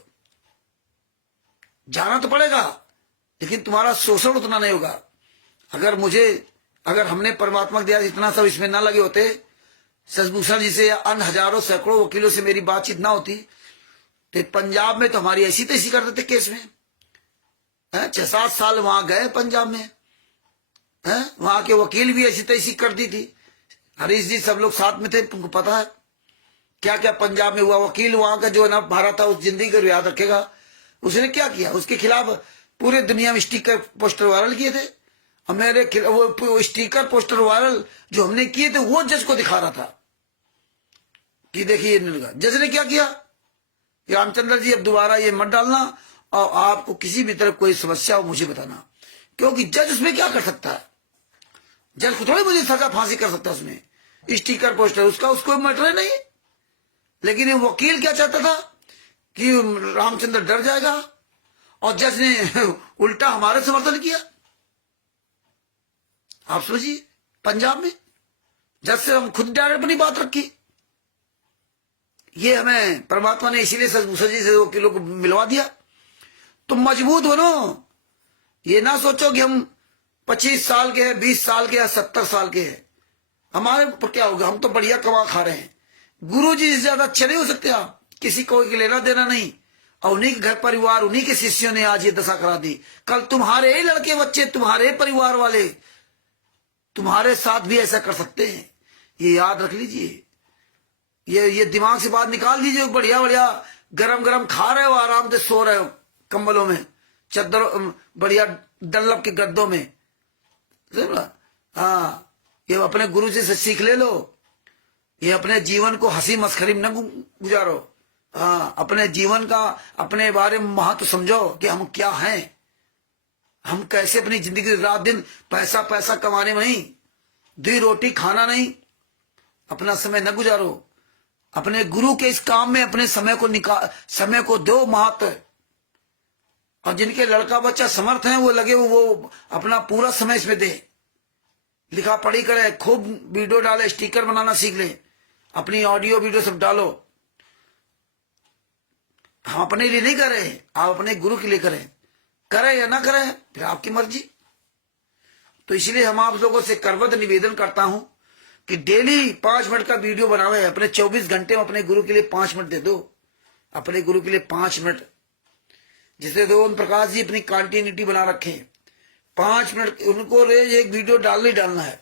जाना तो पड़ेगा, लेकिन तुम्हारा शोषण उतना नहीं होगा। अगर हमने परमात्मा को दिया इतना सब इसमें ना लगे होते, शशिभूषण जी से या अन्य हजारों सैकड़ों वकीलों से मेरी बातचीत ना होती, तो पंजाब में तो हमारी ऐसी तैसी कर देते केस में। 6-7 साल वहां गए पंजाब में, वहां के वकील भी ऐसी तैसी कर दी थी। हरीश जी सब लोग साथ में थे, तुमको पता है क्या क्या पंजाब में हुआ। वकील वहां का जो है ना भारत था, उस जिंदगी को याद रखेगा। उसने क्या किया, उसके खिलाफ पूरे दुनिया में स्टिकर पोस्टर वायरल किए थे। और मेरे वो स्टिकर पोस्टर वायरल जो हमने किए थे, वो जज को दिखा रहा था कि देखिए जज ने क्या किया, रामचंद्र जी अब दोबारा ये मत डालना, और आपको किसी भी तरह कोई समस्या हो मुझे बताना। क्योंकि जज उसमें क्या कर सकता है, जज को थोड़ी मुझे सजा फांसी कर सकता है उसमें। स्टिकर पोस्टर उसको मैटर नहीं। लेकिन ये वकील क्या चाहता था कि रामचंद्र डर जाएगा, और जज ने उल्टा हमारे समर्थन किया। आप समझिए, पंजाब में जज से हम खुद डायरेक्ट अपनी बात रखी। ये हमें परमात्मा ने इसीलिए शशिभूषण जी से वकीलों को मिलवा दिया। तुम मजबूत बनो, ये ना सोचो कि हम 25 साल के हैं, 20 साल के या 70 साल के हैं, हमारे ऊपर क्या होगा, हम तो बढ़िया कमा खा रहे हैं। गुरु जी से ज्यादा अच्छे नहीं हो सकते आप, किसी को लेना देना नहीं। और उन्हीं के घर परिवार, उन्हीं के शिष्यों ने आज ये दशा करा दी। कल तुम्हारे ही लड़के बच्चे, तुम्हारे परिवार वाले तुम्हारे साथ भी ऐसा कर सकते हैं। ये याद रख लीजिए, ये दिमाग से बात निकाल दीजिए। बढ़िया बढ़िया गरम गरम खा रहे हो, आराम से सो रहे हो कंबलों में, चद्दर बढ़िया डल्लप के गद्दों में। हाँ, ये अपने गुरु जी से सीख ले लो। ये अपने जीवन को हंसी मस्खरी में न गुजारो। हाँ, अपने जीवन का, अपने बारे में महत्व समझो कि हम क्या हैं, हम कैसे अपनी जिंदगी रात दिन पैसा पैसा कमाने में नहीं, 2 रोटी खाना नहीं, अपना समय न गुजारो। अपने गुरु के इस काम में अपने समय को दो महत्व। और जिनके लड़का बच्चा समर्थ हैं, वो लगे वो अपना पूरा समय इसमें दे, लिखा पढ़ी करे, खूब वीडियो डाले, स्टिकर बनाना सीख ले, अपनी ऑडियो वीडियो सब डालो। हम अपने लिए नहीं कर रहे, आप अपने गुरु के लिए करें या ना करें फिर आपकी मर्जी। तो इसलिए हम आप लोगों से करवत निवेदन करता हूं कि डेली 5 मिनट का वीडियो बनावे। अपने 24 घंटे में अपने गुरु के लिए 5 मिनट दे दो, अपने गुरु के लिए 5 मिनट। जिसे ओम प्रकाश जी अपनी कंटिन्यूटी बना रखे, 5 मिनट उनको रोज एक वीडियो डालना है।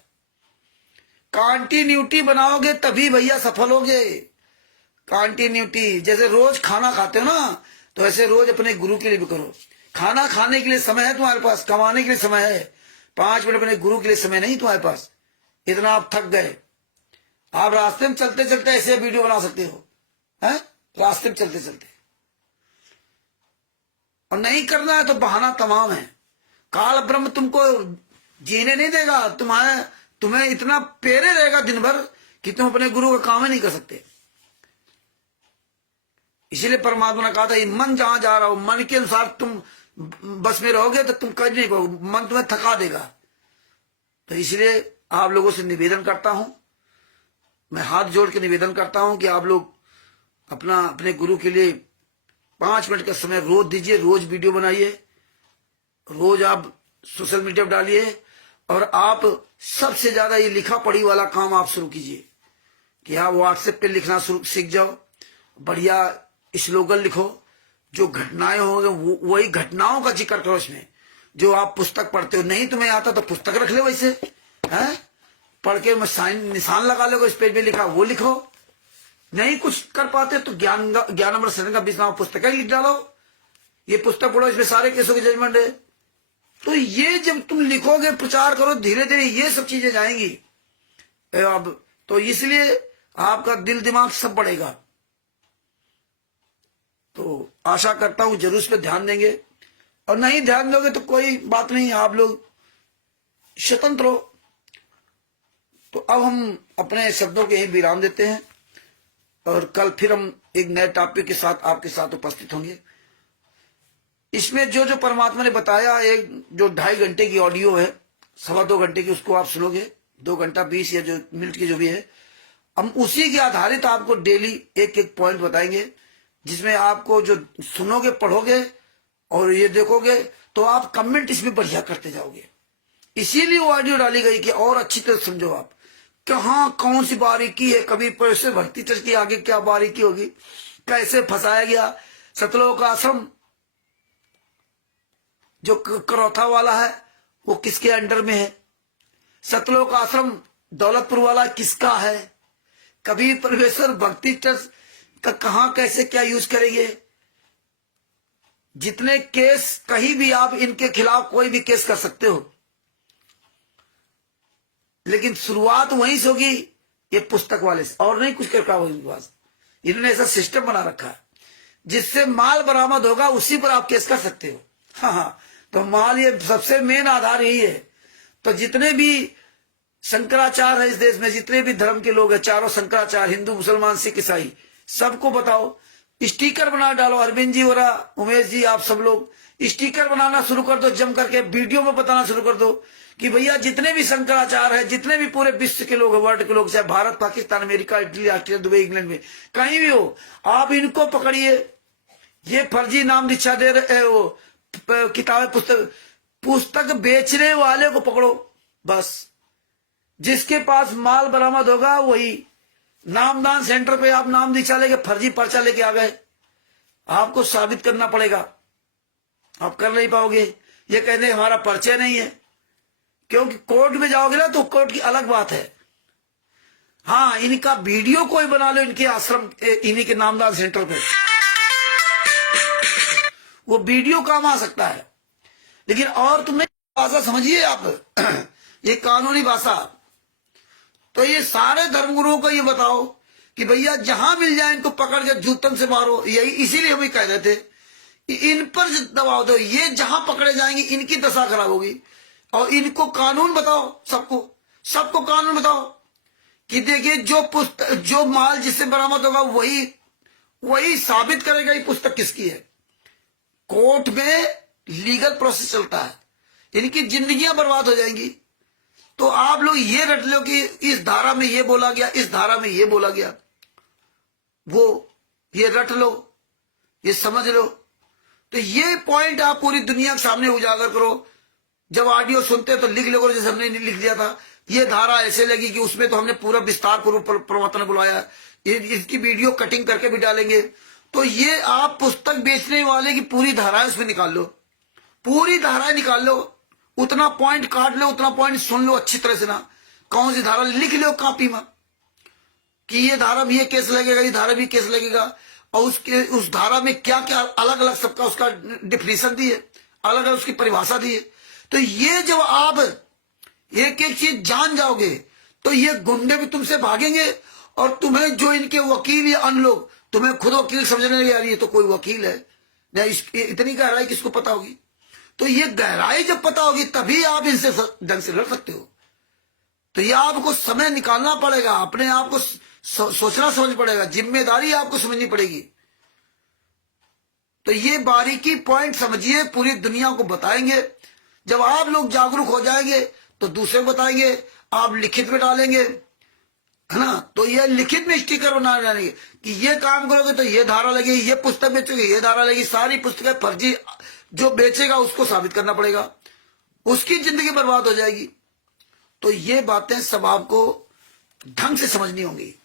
कंटिन्यूटी बनाओगे तभी भैया सफल होगे। कंटिन्यूटी, जैसे रोज खाना खाते हो ना, तो ऐसे रोज अपने गुरु के लिए भी करो। खाना खाने के लिए समय है तुम्हारे पास, कमाने के लिए समय है, 5 मिनट अपने गुरु के लिए समय नहीं तुम्हारे पास। इतना आप थक गए, आप रास्ते में चलते चलते ऐसे वीडियो बना सकते हो, हैं, रास्ते में चलते चलते। और नहीं करना है तो बहाना तमाम है। काल ब्रह्म तुमको जीने नहीं देगा, तुम्हें इतना पेरे रहेगा दिन भर कि तुम अपने गुरु का काम ही नहीं कर सकते। इसीलिए परमात्मा ने कहा था, ये मन जहां जा रहा हो, मन के अनुसार तुम बस में रहोगे तो तुम कर नहीं पाओगे, मन तुम्हें थका देगा। तो इसलिए आप लोगों से निवेदन करता हूं, मैं हाथ जोड़ के निवेदन करता हूं कि आप लोग अपने गुरु के लिए 5 मिनट का समय रोज दीजिए, रोज वीडियो बनाइए, रोज आप सोशल मीडिया पर डालिए, और आप सबसे ज्यादा ये लिखा पढ़ी वाला काम आप शुरू कीजिए कि आप व्हाट्सएप पे लिखना सीख जाओ, बढ़िया स्लोगन लिखो, जो घटनाएं होंगे वही घटनाओं का जिक्र करो इसमें, जो आप पुस्तक पढ़ते हो। नहीं तुम्हें आता तो पुस्तक रख ले, वैसे है पढ़ के निशान लगा लो, इस पेज में लिखा वो लिखो। नहीं कुछ कर पाते तो ज्ञान अमृत सदन का 20 पुस्तक लिख डालो, ये पुस्तक पढ़ो, इसमें सारे केसों की जजमेंट है। तो ये जब तुम लिखोगे, प्रचार करो, धीरे धीरे ये सब चीजें जाएंगी। अब तो इसलिए आपका दिल दिमाग सब बढ़ेगा। तो आशा करता हूं जरूर इस पर ध्यान देंगे, और नहीं ध्यान दोगे तो कोई बात नहीं, आप लोग स्वतंत्र हो। तो अब हम अपने शब्दों के ही विराम देते हैं, और कल फिर हम एक नए टॉपिक के साथ आपके साथ उपस्थित होंगे। इसमें जो जो परमात्मा ने बताया, एक जो 2.5 घंटे की ऑडियो है, 2.25 घंटे की, उसको आप सुनोगे, 2 घंटा 20 या जो मिनट की जो भी है, हम उसी के आधारित आपको डेली एक एक पॉइंट बताएंगे, जिसमें आपको जो सुनोगे, पढ़ोगे और ये देखोगे तो आप कमेंट इसमें बढ़िया करते जाओगे। इसीलिए वो ऑडियो डाली गई कि और अच्छी तरह समझो आप कहाँ कौन सी बारीकी है, कभी पैसे भक्ति चर्च की आगे क्या बारीकी होगी, कैसे फंसाया गया। सतलोक आश्रम जो करौथा वाला है वो किसके अंडर में है, सतलोक आश्रम दौलतपुर वाला किसका है, कभी परमेश्वर भक्ति ट्रस्ट का कहां कैसे क्या यूज करेंगे। जितने केस कहीं भी आप इनके खिलाफ कोई भी केस कर सकते हो, लेकिन शुरुआत वहीं से होगी, ये पुस्तक वाले से, और नहीं कुछ कर पाओगे इनके पास। इन्होंने ऐसा सिस्टम बना रखा है जिससे माल बरामद होगा उसी पर आप केस कर सकते हो। हाँ, तो माल, ये सबसे मेन आधार यही है। तो जितने भी शंकराचार्य है इस देश में, जितने भी धर्म के लोग हैं, चारों शंकराचार्य, हिंदू मुसलमान सिख ईसाई, सबको बताओ, स्टिकर बना डालो। अरविंद जी और उमेश जी, आप सब लोग स्टिकर बनाना शुरू कर दो, जम करके वीडियो में बताना शुरू कर दो कि भैया जितने भी शंकराचार्य है, जितने भी पूरे विश्व के लोग, वर्ल्ड के लोग, चाहे Bharat, Pakistan, America, Italy, Australia, Dubai, England में कहीं भी हो, आप इनको पकड़िए। ये फर्जी नाम दीक्षा दे रहे, वो किताबें पुस्तक बेचने वाले को पकड़ो बस। जिसके पास माल बरामद होगा वही। नामदान सेंटर पे आप नाम दीक्षा लेके फर्जी पर्चा लेके आ गए, आपको साबित करना पड़ेगा, आप कर नहीं पाओगे। ये कहते हमारा पर्चा नहीं है, क्योंकि कोर्ट में जाओगे ना तो कोर्ट की अलग बात है। हाँ, इनका वीडियो कोई बना लो, इनके आश्रम, इन्हीं के नामदान सेंटर पे, वो वीडियो काम आ सकता है। लेकिन और तुमने भाषा समझिए आप ये कानूनी भाषा। तो ये सारे धर्मगुरुओं को ये बताओ कि भैया जहां मिल जाए इनको पकड़ के जूतन से मारो। यही इसीलिए हम कह रहे थे इन पर दबाव दो, ये जहां पकड़े जाएंगे इनकी दशा खराब होगी। और इनको कानून बताओ, सबको कानून बताओ कि देखिए जो माल जिससे बरामद होगा वही साबित करेगा ये पुस्तक किसकी है। कोर्ट में लीगल प्रोसेस चलता है, इनकी जिंदगियां बर्बाद हो जाएंगी। तो आप लोग ये रट लो कि इस धारा में ये बोला गया, इस धारा में ये बोला गया, वो ये रट लो, ये समझ लो। तो ये पॉइंट आप पूरी दुनिया के सामने उजागर करो। जब ऑडियो सुनते तो लिख लो, जैसे हमने लिख दिया था, ये धारा ऐसे लगी कि उसमें तो हमने पूरा विस्तार पूर्वक प्रवचन बुलाया, इसकी वीडियो कटिंग करके भी डालेंगे। तो ये आप पुस्तक बेचने वाले की पूरी धाराएं उसमें निकाल लो, पूरी धाराएं निकाल लो, उतना पॉइंट काट लो, उतना पॉइंट सुन लो अच्छी तरह से ना। कौन सी धारा लिख लो कॉपी में कि ये धारा में ये केस लगेगा, ये धारा भी केस लगेगा, और उस धारा में क्या क्या अलग अलग सबका उसका डिफिनेशन दी है, अलग अलग उसकी परिभाषा दी है। तो ये जब आप एक एक चीज जान जाओगे तो ये गुंडे भी तुमसे भागेंगे, और तुम्हें जो इनके वकील या अन्य लोग तुम्हें खुद वकील समझने लगे, यार ये तो कोई वकील है ना, इतनी गहराई किसको पता होगी। तो ये गहराई जब पता होगी तभी आप इनसे ढंग से लड़ सकते हो। तो ये आपको समय निकालना पड़ेगा, अपने आप को सोचना समझ पड़ेगा, जिम्मेदारी आपको समझनी पड़ेगी। तो ये बारीकी पॉइंट समझिए, पूरी दुनिया को बताएंगे। जब आप लोग जागरूक हो जाएंगे तो दूसरे को बताएंगे, आप लिखित में डालेंगे, है ना। तो ये लिखित में स्टिकर बना डालेंगे कि ये काम करोगे तो ये धारा लगेगी, ये पुस्तक बेचोगे ये धारा लगेगी। सारी पुस्तकें फर्जी, जो बेचेगा उसको साबित करना पड़ेगा, उसकी जिंदगी बर्बाद हो जाएगी। तो ये बातें सब आपको ढंग से समझनी होंगी,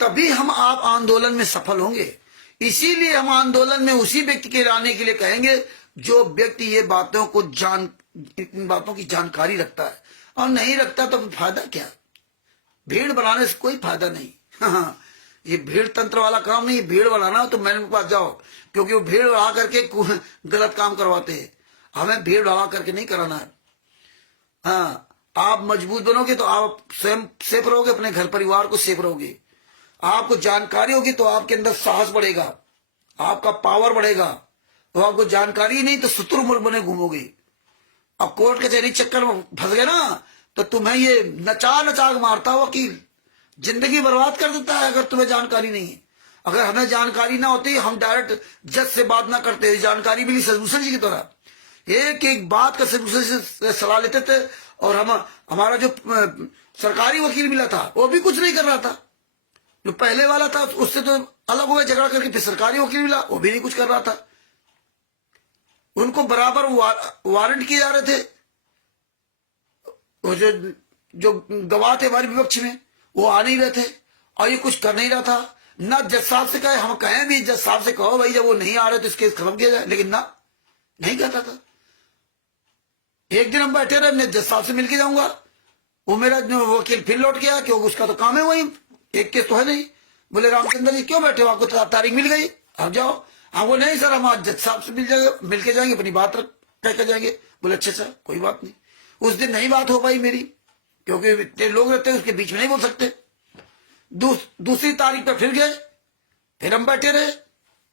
तभी हम आप आंदोलन में सफल होंगे। इसीलिए हम आंदोलन में उसी व्यक्ति के लाने के लिए कहेंगे जो व्यक्ति ये बातों को इन बातों की जानकारी रखता है। और नहीं रखता तो फायदा क्या? भीड़ बनाने से कोई फायदा नहीं। हाँ, ये भीड़ तंत्र वाला काम नहीं। भीड़ बनाना हो तो मैंने के पास जाओ, क्योंकि वो भीड़ बढ़ा करके गलत काम करवाते हैं। हमें भीड़ बढ़ा करके नहीं कराना है। हाँ, आप मजबूत बनोगे तो आप स्वयं सेफ रहोगे, अपने घर परिवार को सेफ रहोगे। आपको जानकारी होगी तो आपके अंदर साहस बढ़ेगा, आपका पावर बढ़ेगा। तो आपको जानकारी नहीं तो शुतुरमुर्ग बने घूमोगे। अब कोर्ट कचहरी चक्कर में फंस गए ना, तो तुम्हें ये नचा नचा के मारता है वकील, जिंदगी बर्बाद कर देता है। अगर तुम्हें जानकारी नहीं है, अगर हमें जानकारी ना होती, हम डायरेक्ट जज से बात ना करते। जानकारी मिली सलभूषण जी की तरह, एक एक बात का सलभूषण से सलाह लेते थे। और हमारा जो सरकारी वकील मिला था वो भी कुछ नहीं कर रहा था। जो पहले वाला था उससे तो अलग हो गया झगड़ा करके, फिर सरकारी वकील मिला, वो भी नहीं कुछ कर रहा था। उनको बराबर वारंट किए जा रहे थे। वो जो गवाह थे हमारे विपक्ष में, वो आ नहीं रहे थे और ये कुछ कर नहीं रहा था। ना जज साहब से कहे, हम कहें भी जज साहब से कहो भाई जब वो नहीं आ रहे तो इसके खत्म किया जाए, लेकिन ना, नहीं कहता था। एक दिन हम बैठे रहे, मैं जज साहब से मिलके जाऊंगा, वो मेरा वकील फिर लौट गया, क्योंकि उसका तो काम है वही, एक केस तो है नहीं। बोले रामचंद्र जी क्यों बैठे हो, आपको तारीख मिल गई, आप जाओ। हाँ, वो नहीं सर, हम आज जज साहब से मिलके जाएंगे, अपनी बात तय कर जाएंगे। बोले अच्छा सर, कोई बात नहीं। उस दिन नहीं बात हो पाई मेरी, क्योंकि इतने लोग रहते हैं उसके बीच में नहीं बोल सकते। दूसरी तारीख पर फिर गए, फिर हम बैठे रहे,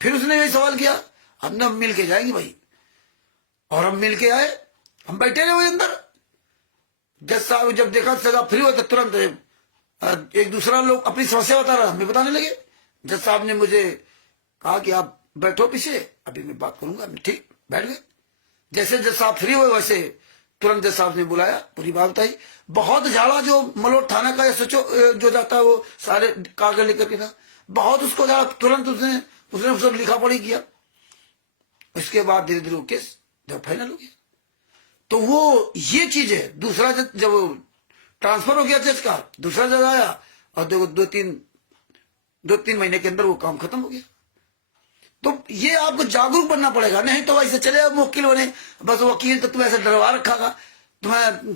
फिर उसने यही सवाल किया, हमने हम मिल के जाएंगे भाई। और हम मिल के आए, हम बैठे रहे वही अंदर। जज साहब जब देखा सजा फ्री हुआ तो तुरंत एक दूसरा लोग अपनी समस्या बता रहा, हमें बताने लगे। जज साहब ने मुझे कहा कि आप बैठो पीछे, अभी मैं बात करूंगा। ठीक, बैठ गए। जैसे जज साहब फ्री हुए वैसे तुरंत जज साहब ने बुलाया, पूरी बात बताई। बहुत झाड़ा जो मलोट थाना का सोचो जो जाता है, वो सारे कागज लेकर के था, बहुत उसको झाड़ा। तुरंत उसने सब लिखा पढ़ी किया। इसके बाद धीरे धीरे केस जब फाइनल हो गया, तो वो ये चीज है। दूसरा जब ट्रांसफर हो गया जज का, दूसरा जज आया और देखो दो तीन महीने के अंदर वो काम खत्म हो गया। तो ये आपको जागरूक बनना पड़ेगा, नहीं तो ऐसे चले वकील बने, बस वकील तो तुम्हें ऐसे डरवा रखा था। तुम्हें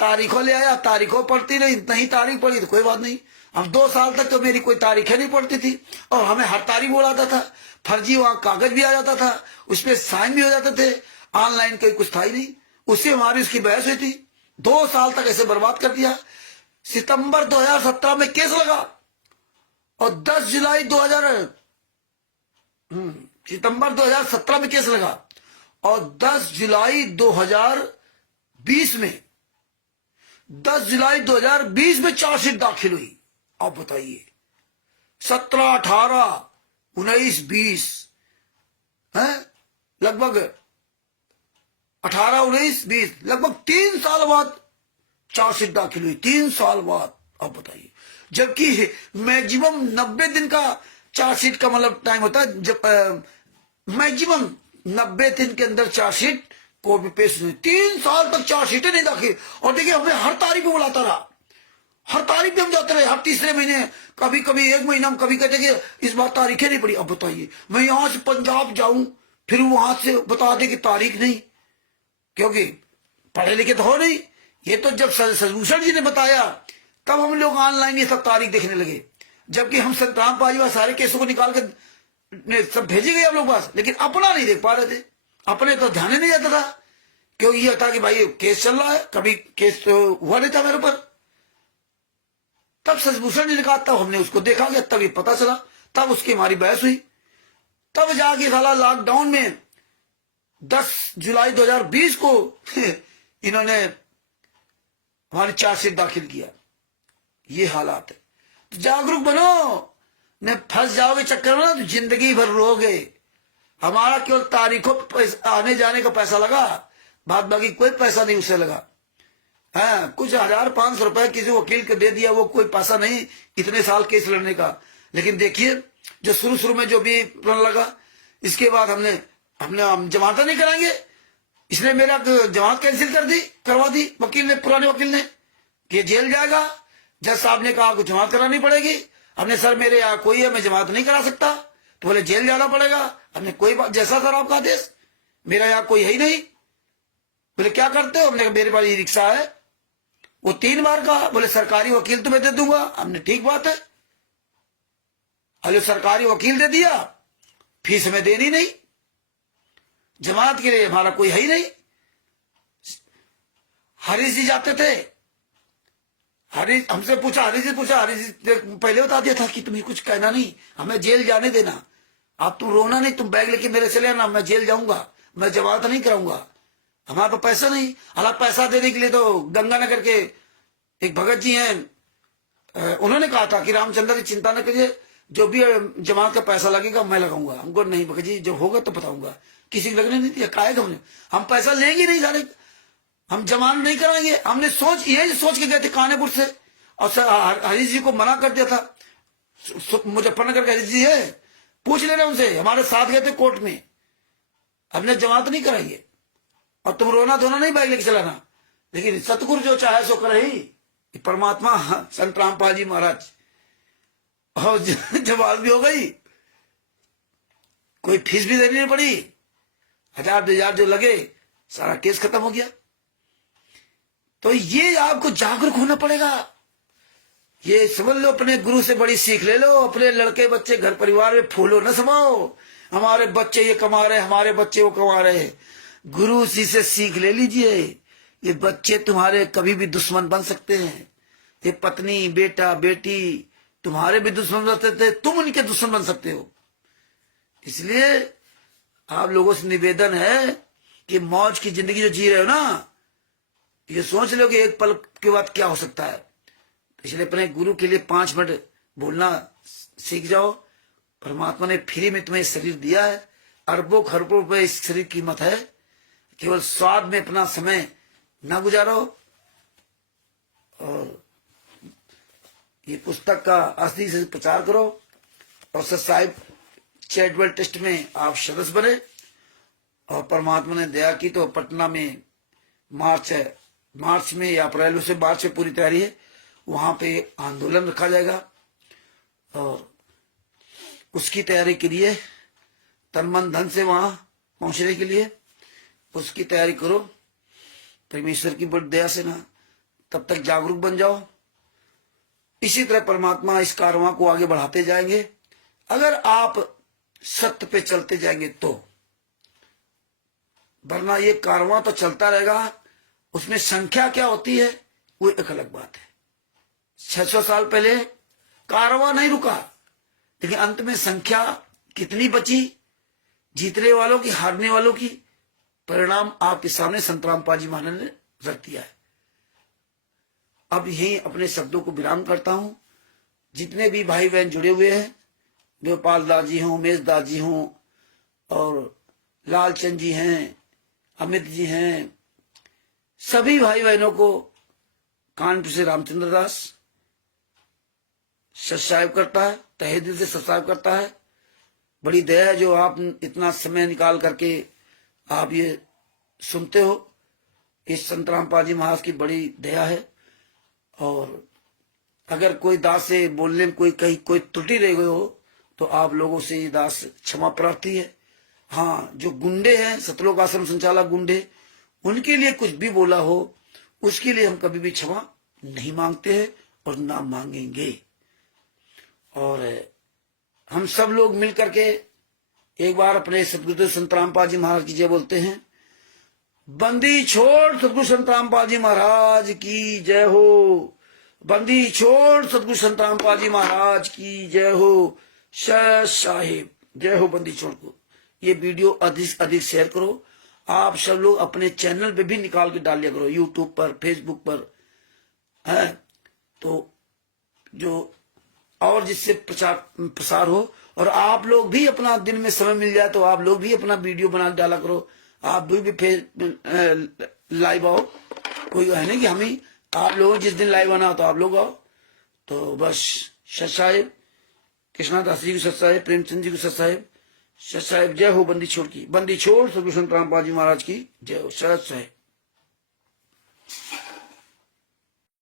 तारीखों ले आया, तारीखों पढ़ती नहीं तारीख पढ़ी तो कोई बात नहीं। अब 2 साल तक तो मेरी कोई तारीखें नहीं पढ़ती थी, और हमें हर तारीख बोलाता था। फर्जी वहां कागज भी आ जाता था, उसपे साइन भी हो जाते थे, ऑनलाइन कोई कुछ था ही नहीं। उससे हमारी उसकी बहस हुई थी। 2 साल तक ऐसे बर्बाद कर दिया। सितंबर 2017 में केस लगा और 10 जुलाई 2017 में केस लगा और 10 जुलाई 2020 में चार्जशीट दाखिल हुई। आप बताइए, 17, 18, 19, 20 है, लगभग 18, 19, 20, लगभग 3 साल बाद चार्जशीट दाखिल हुई। 3 साल बाद, आप बताइए। जबकि मैक्सिमम 90 दिन का चार्जशीट का मतलब टाइम होता है, जब मैक्सिमम 90 दिन के अंदर चार्जशीट कोर्ट में पेश हुई। 3 साल तक चार्जशीट नहीं दाखिल। और देखिए, हमें हर तारीख पे बुलाता रहा, हर तारीख पे हम जाते रहे, हर तीसरे महीने, कभी कभी 1 महीना हम कभी कहते कि इस बार तारीखें नहीं पड़ी। अब बताइए, मैं यहां से पंजाब जाऊं, फिर वहां से बता दे कि तारीख नहीं, क्योंकि पढ़े लिखे तो हो नहीं। ये तो जब सलभूषण जी ने बताया तब हम लोग ऑनलाइन ये सब तारीख देखने लगे। जबकि हम संतराम पाजीवाल सारे केसों को निकाल के सब भेजे गए हम लोग पास, लेकिन अपना नहीं देख पा रहे थे। अपने तो ध्यान ही नहीं जाता था, क्योंकि ये था कि भाई केस चल रहा है, कभी केस तो हुआ नहीं था मेरे ऊपर। तब सलभूषण जी ने कहा, तब हमने उसको देखा गया, तब ये पता चला, तब उसकी हमारी बहस हुई। तब जाके साला लॉकडाउन में 10 जुलाई 2020 को इन्होंने हमारी चार्जशीट दाखिल किया। ये हालात है। तो जागरूक बनो, न फंस जाओगे चक्कर में तो जिंदगी भर रोगे। हमारा केवल तारीखों पे आने जाने का पैसा लगा, बाद बाकी कोई पैसा नहीं उससे लगा। हाँ, कुछ 1000-500 रुपए किसी वकील को दे दिया, वो कोई पैसा नहीं इतने साल केस लड़ने का। लेकिन देखिए जो शुरू में जो भी प्रण लगा, इसके बाद हमने हम जमानत नहीं कराएंगे, इसने मेरा जमानत कैंसिल करवा दी वकील ने, पुराने वकील ने, कि ये जेल जाएगा। जज साहब ने कहा आपको जमानत करानी पड़ेगी। हमने सर मेरे यहाँ कोई है, मैं जमानत नहीं करा सकता। तो बोले जेल जाना पड़ेगा। हमने कोई बात, जैसा सर आपका आदेश, मेरा यहाँ कोई है ही नहीं। बोले क्या करते हो? हमने कहा मेरे पास ई रिक्शा है। वो 3 बार कहा। बोले सरकारी वकील तुम्हें दे दूंगा। हमने ठीक बात है। अरे सरकारी वकील दे दिया, फीस हमें देनी नहीं, जमानत के लिए हमारा कोई है ही नहीं। हरीश जी जाते थे, हरीश हमसे पूछा, हरीश जी पहले बता दिया था कि तुम्हें कुछ कहना नहीं, हमें जेल जाने देना, आप तुम रोना नहीं, तुम बैग लेके मेरे चले आना, मैं जेल जाऊंगा, मैं जमानत नहीं कराऊंगा। हमारे पास पैसा नहीं। हालांकि पैसा देने के लिए तो गंगानगर के एक भगत जी हैं, उन्होंने कहा था कि रामचंद्र जी चिंता न करिए, जो भी जमानत का पैसा लगेगा मैं लगाऊंगा। हमको नहीं भगत जी, जब होगा तो बताऊंगा। किसी को लगने नहीं दिया, काहे हमने, हम पैसा लेंगे नहीं सारे, हम जमानत नहीं कराएंगे। हमने यही सोच के गए थे कानपुर से, और हरीश जी को मना कर दिया था। मुजफ्फरनगर के हरीश जी है, पूछ लेना उनसे, हमारे साथ गए थे कोर्ट में, हमने जमानत नहीं कराएंगे और तुम रोना धोना नहीं बैग लेके चलाना। लेकिन सतगुरु जो चाहे सो करे ही, परमात्मा संत रामपाल जी महाराज, और जवाब भी हो गई, कोई फीस भी देनी नहीं पड़ी, 1000-2000 जो लगे, सारा केस खत्म हो गया। तो ये आपको जागरूक होना पड़ेगा। ये समझ लो, अपने गुरु से बड़ी सीख ले लो। अपने लड़के बच्चे घर परिवार में फूलो न समाओ, हमारे बच्चे ये कमा रहे, हमारे बच्चे वो कमा रहे। गुरु जी से सीख ले लीजिए। ये बच्चे तुम्हारे कभी भी दुश्मन बन सकते हैं। ये पत्नी बेटा बेटी तुम्हारे भी दुश्मन बन सकते थे, तुम उनके दुश्मन बन सकते हो। इसलिए आप लोगों से निवेदन है कि मौज की जिंदगी जो जी रहे हो ना, ये सोच लो कि एक पल के बाद क्या हो सकता है। इसलिए अपने गुरु के लिए 5 मिनट बोलना सीख जाओ। परमात्मा ने फ्री में तुम्हें शरीर दिया है, अरबों खरबों रुपए इस शरीर की कीमत है। केवल स्वाद में अपना समय ना गुजारो। और ये पुस्तक का असली से प्रचार करो, और सर साहिब चैरिटेबल ट्रस्ट में आप सदस्य बने। और परमात्मा ने दया की तो पटना में मार्च में या अप्रैल से मार्च में पूरी तैयारी है, वहां पे आंदोलन रखा जाएगा। और उसकी तैयारी के लिए तन मन धन से वहां पहुंचने के लिए उसकी तैयारी करो। परमेश्वर की बड़ी दया से ना, तब तक जागरूक बन जाओ। इसी तरह परमात्मा इस कारवां को आगे बढ़ाते जाएंगे, अगर आप सत्य पे चलते जाएंगे तो। वरना ये कारवां तो चलता रहेगा, उसमें संख्या क्या होती है वो एक अलग बात है। 600 साल पहले कारवां नहीं रुका, लेकिन अंत में संख्या कितनी बची, जीतने वालों की हारने वालों की, परिणाम आपके सामने संत रामपाल जी महाराज ने रख दिया है। अब यही अपने शब्दों को विराम करता हूं। जितने भी भाई बहन जुड़े हुए हैं, गोपाल दास जी हों, उमेश दास जी हों, और लालचंद जी हैं, अमित जी हैं, सभी भाई बहनों को कानपुर से रामचंद्र दास सब्सक्राइब करता है, तहे दिल से सब्सक्राइब करता है। बड़ी दया है जो आप इतना समय निकाल करके आप ये सुनते हो। इस संत रामपाल जी महाराज की बड़ी दया है। और अगर कोई दास से बोलने में कोई त्रुटि रह गई हो तो आप लोगों से ये दास क्षमा प्रार्थी है। हाँ, जो गुंडे हैं, सतलोक आश्रम संचालक गुंडे, उनके लिए कुछ भी बोला हो उसके लिए हम कभी भी क्षमा नहीं मांगते हैं और ना मांगेंगे। और हम सब लोग मिल करके एक बार अपने सतगुरु संत रामपाल जी महाराज की जय बोलते हैं। बंदी छोड़ सतगुरु संत रामपाल जी महाराज की जय हो। बंदी छोड़ सतगुरु संत रामपाल जी महाराज की जय हो। साहिब जय हो। बंदी छोड़ को ये वीडियो अधिक से अधिक शेयर करो। आप सब लोग अपने चैनल पे भी निकाल के डाल लिया करो, यूट्यूब पर, फेसबुक पर है, तो जो और जिससे प्रसार हो और आप लोग भी अपना दिन में समय मिल जाए तो आप लोग भी अपना वीडियो बना डाला करो, आप भी फिर लाइव आओ। कोई है नहीं कि हम ही, आप लोग जिस दिन लाइव आना हो तो आप लोग आओ। तो बस सत साहेब, कृष्णदास जी को सत साहेब, प्रेमचंद जी को सत साहेब, सत साहेब। जय हो बंदी छोड़ की, बंदी छोड़ सतगुरु संत रामपाल जी महाराज की जय हो। सत साहेब।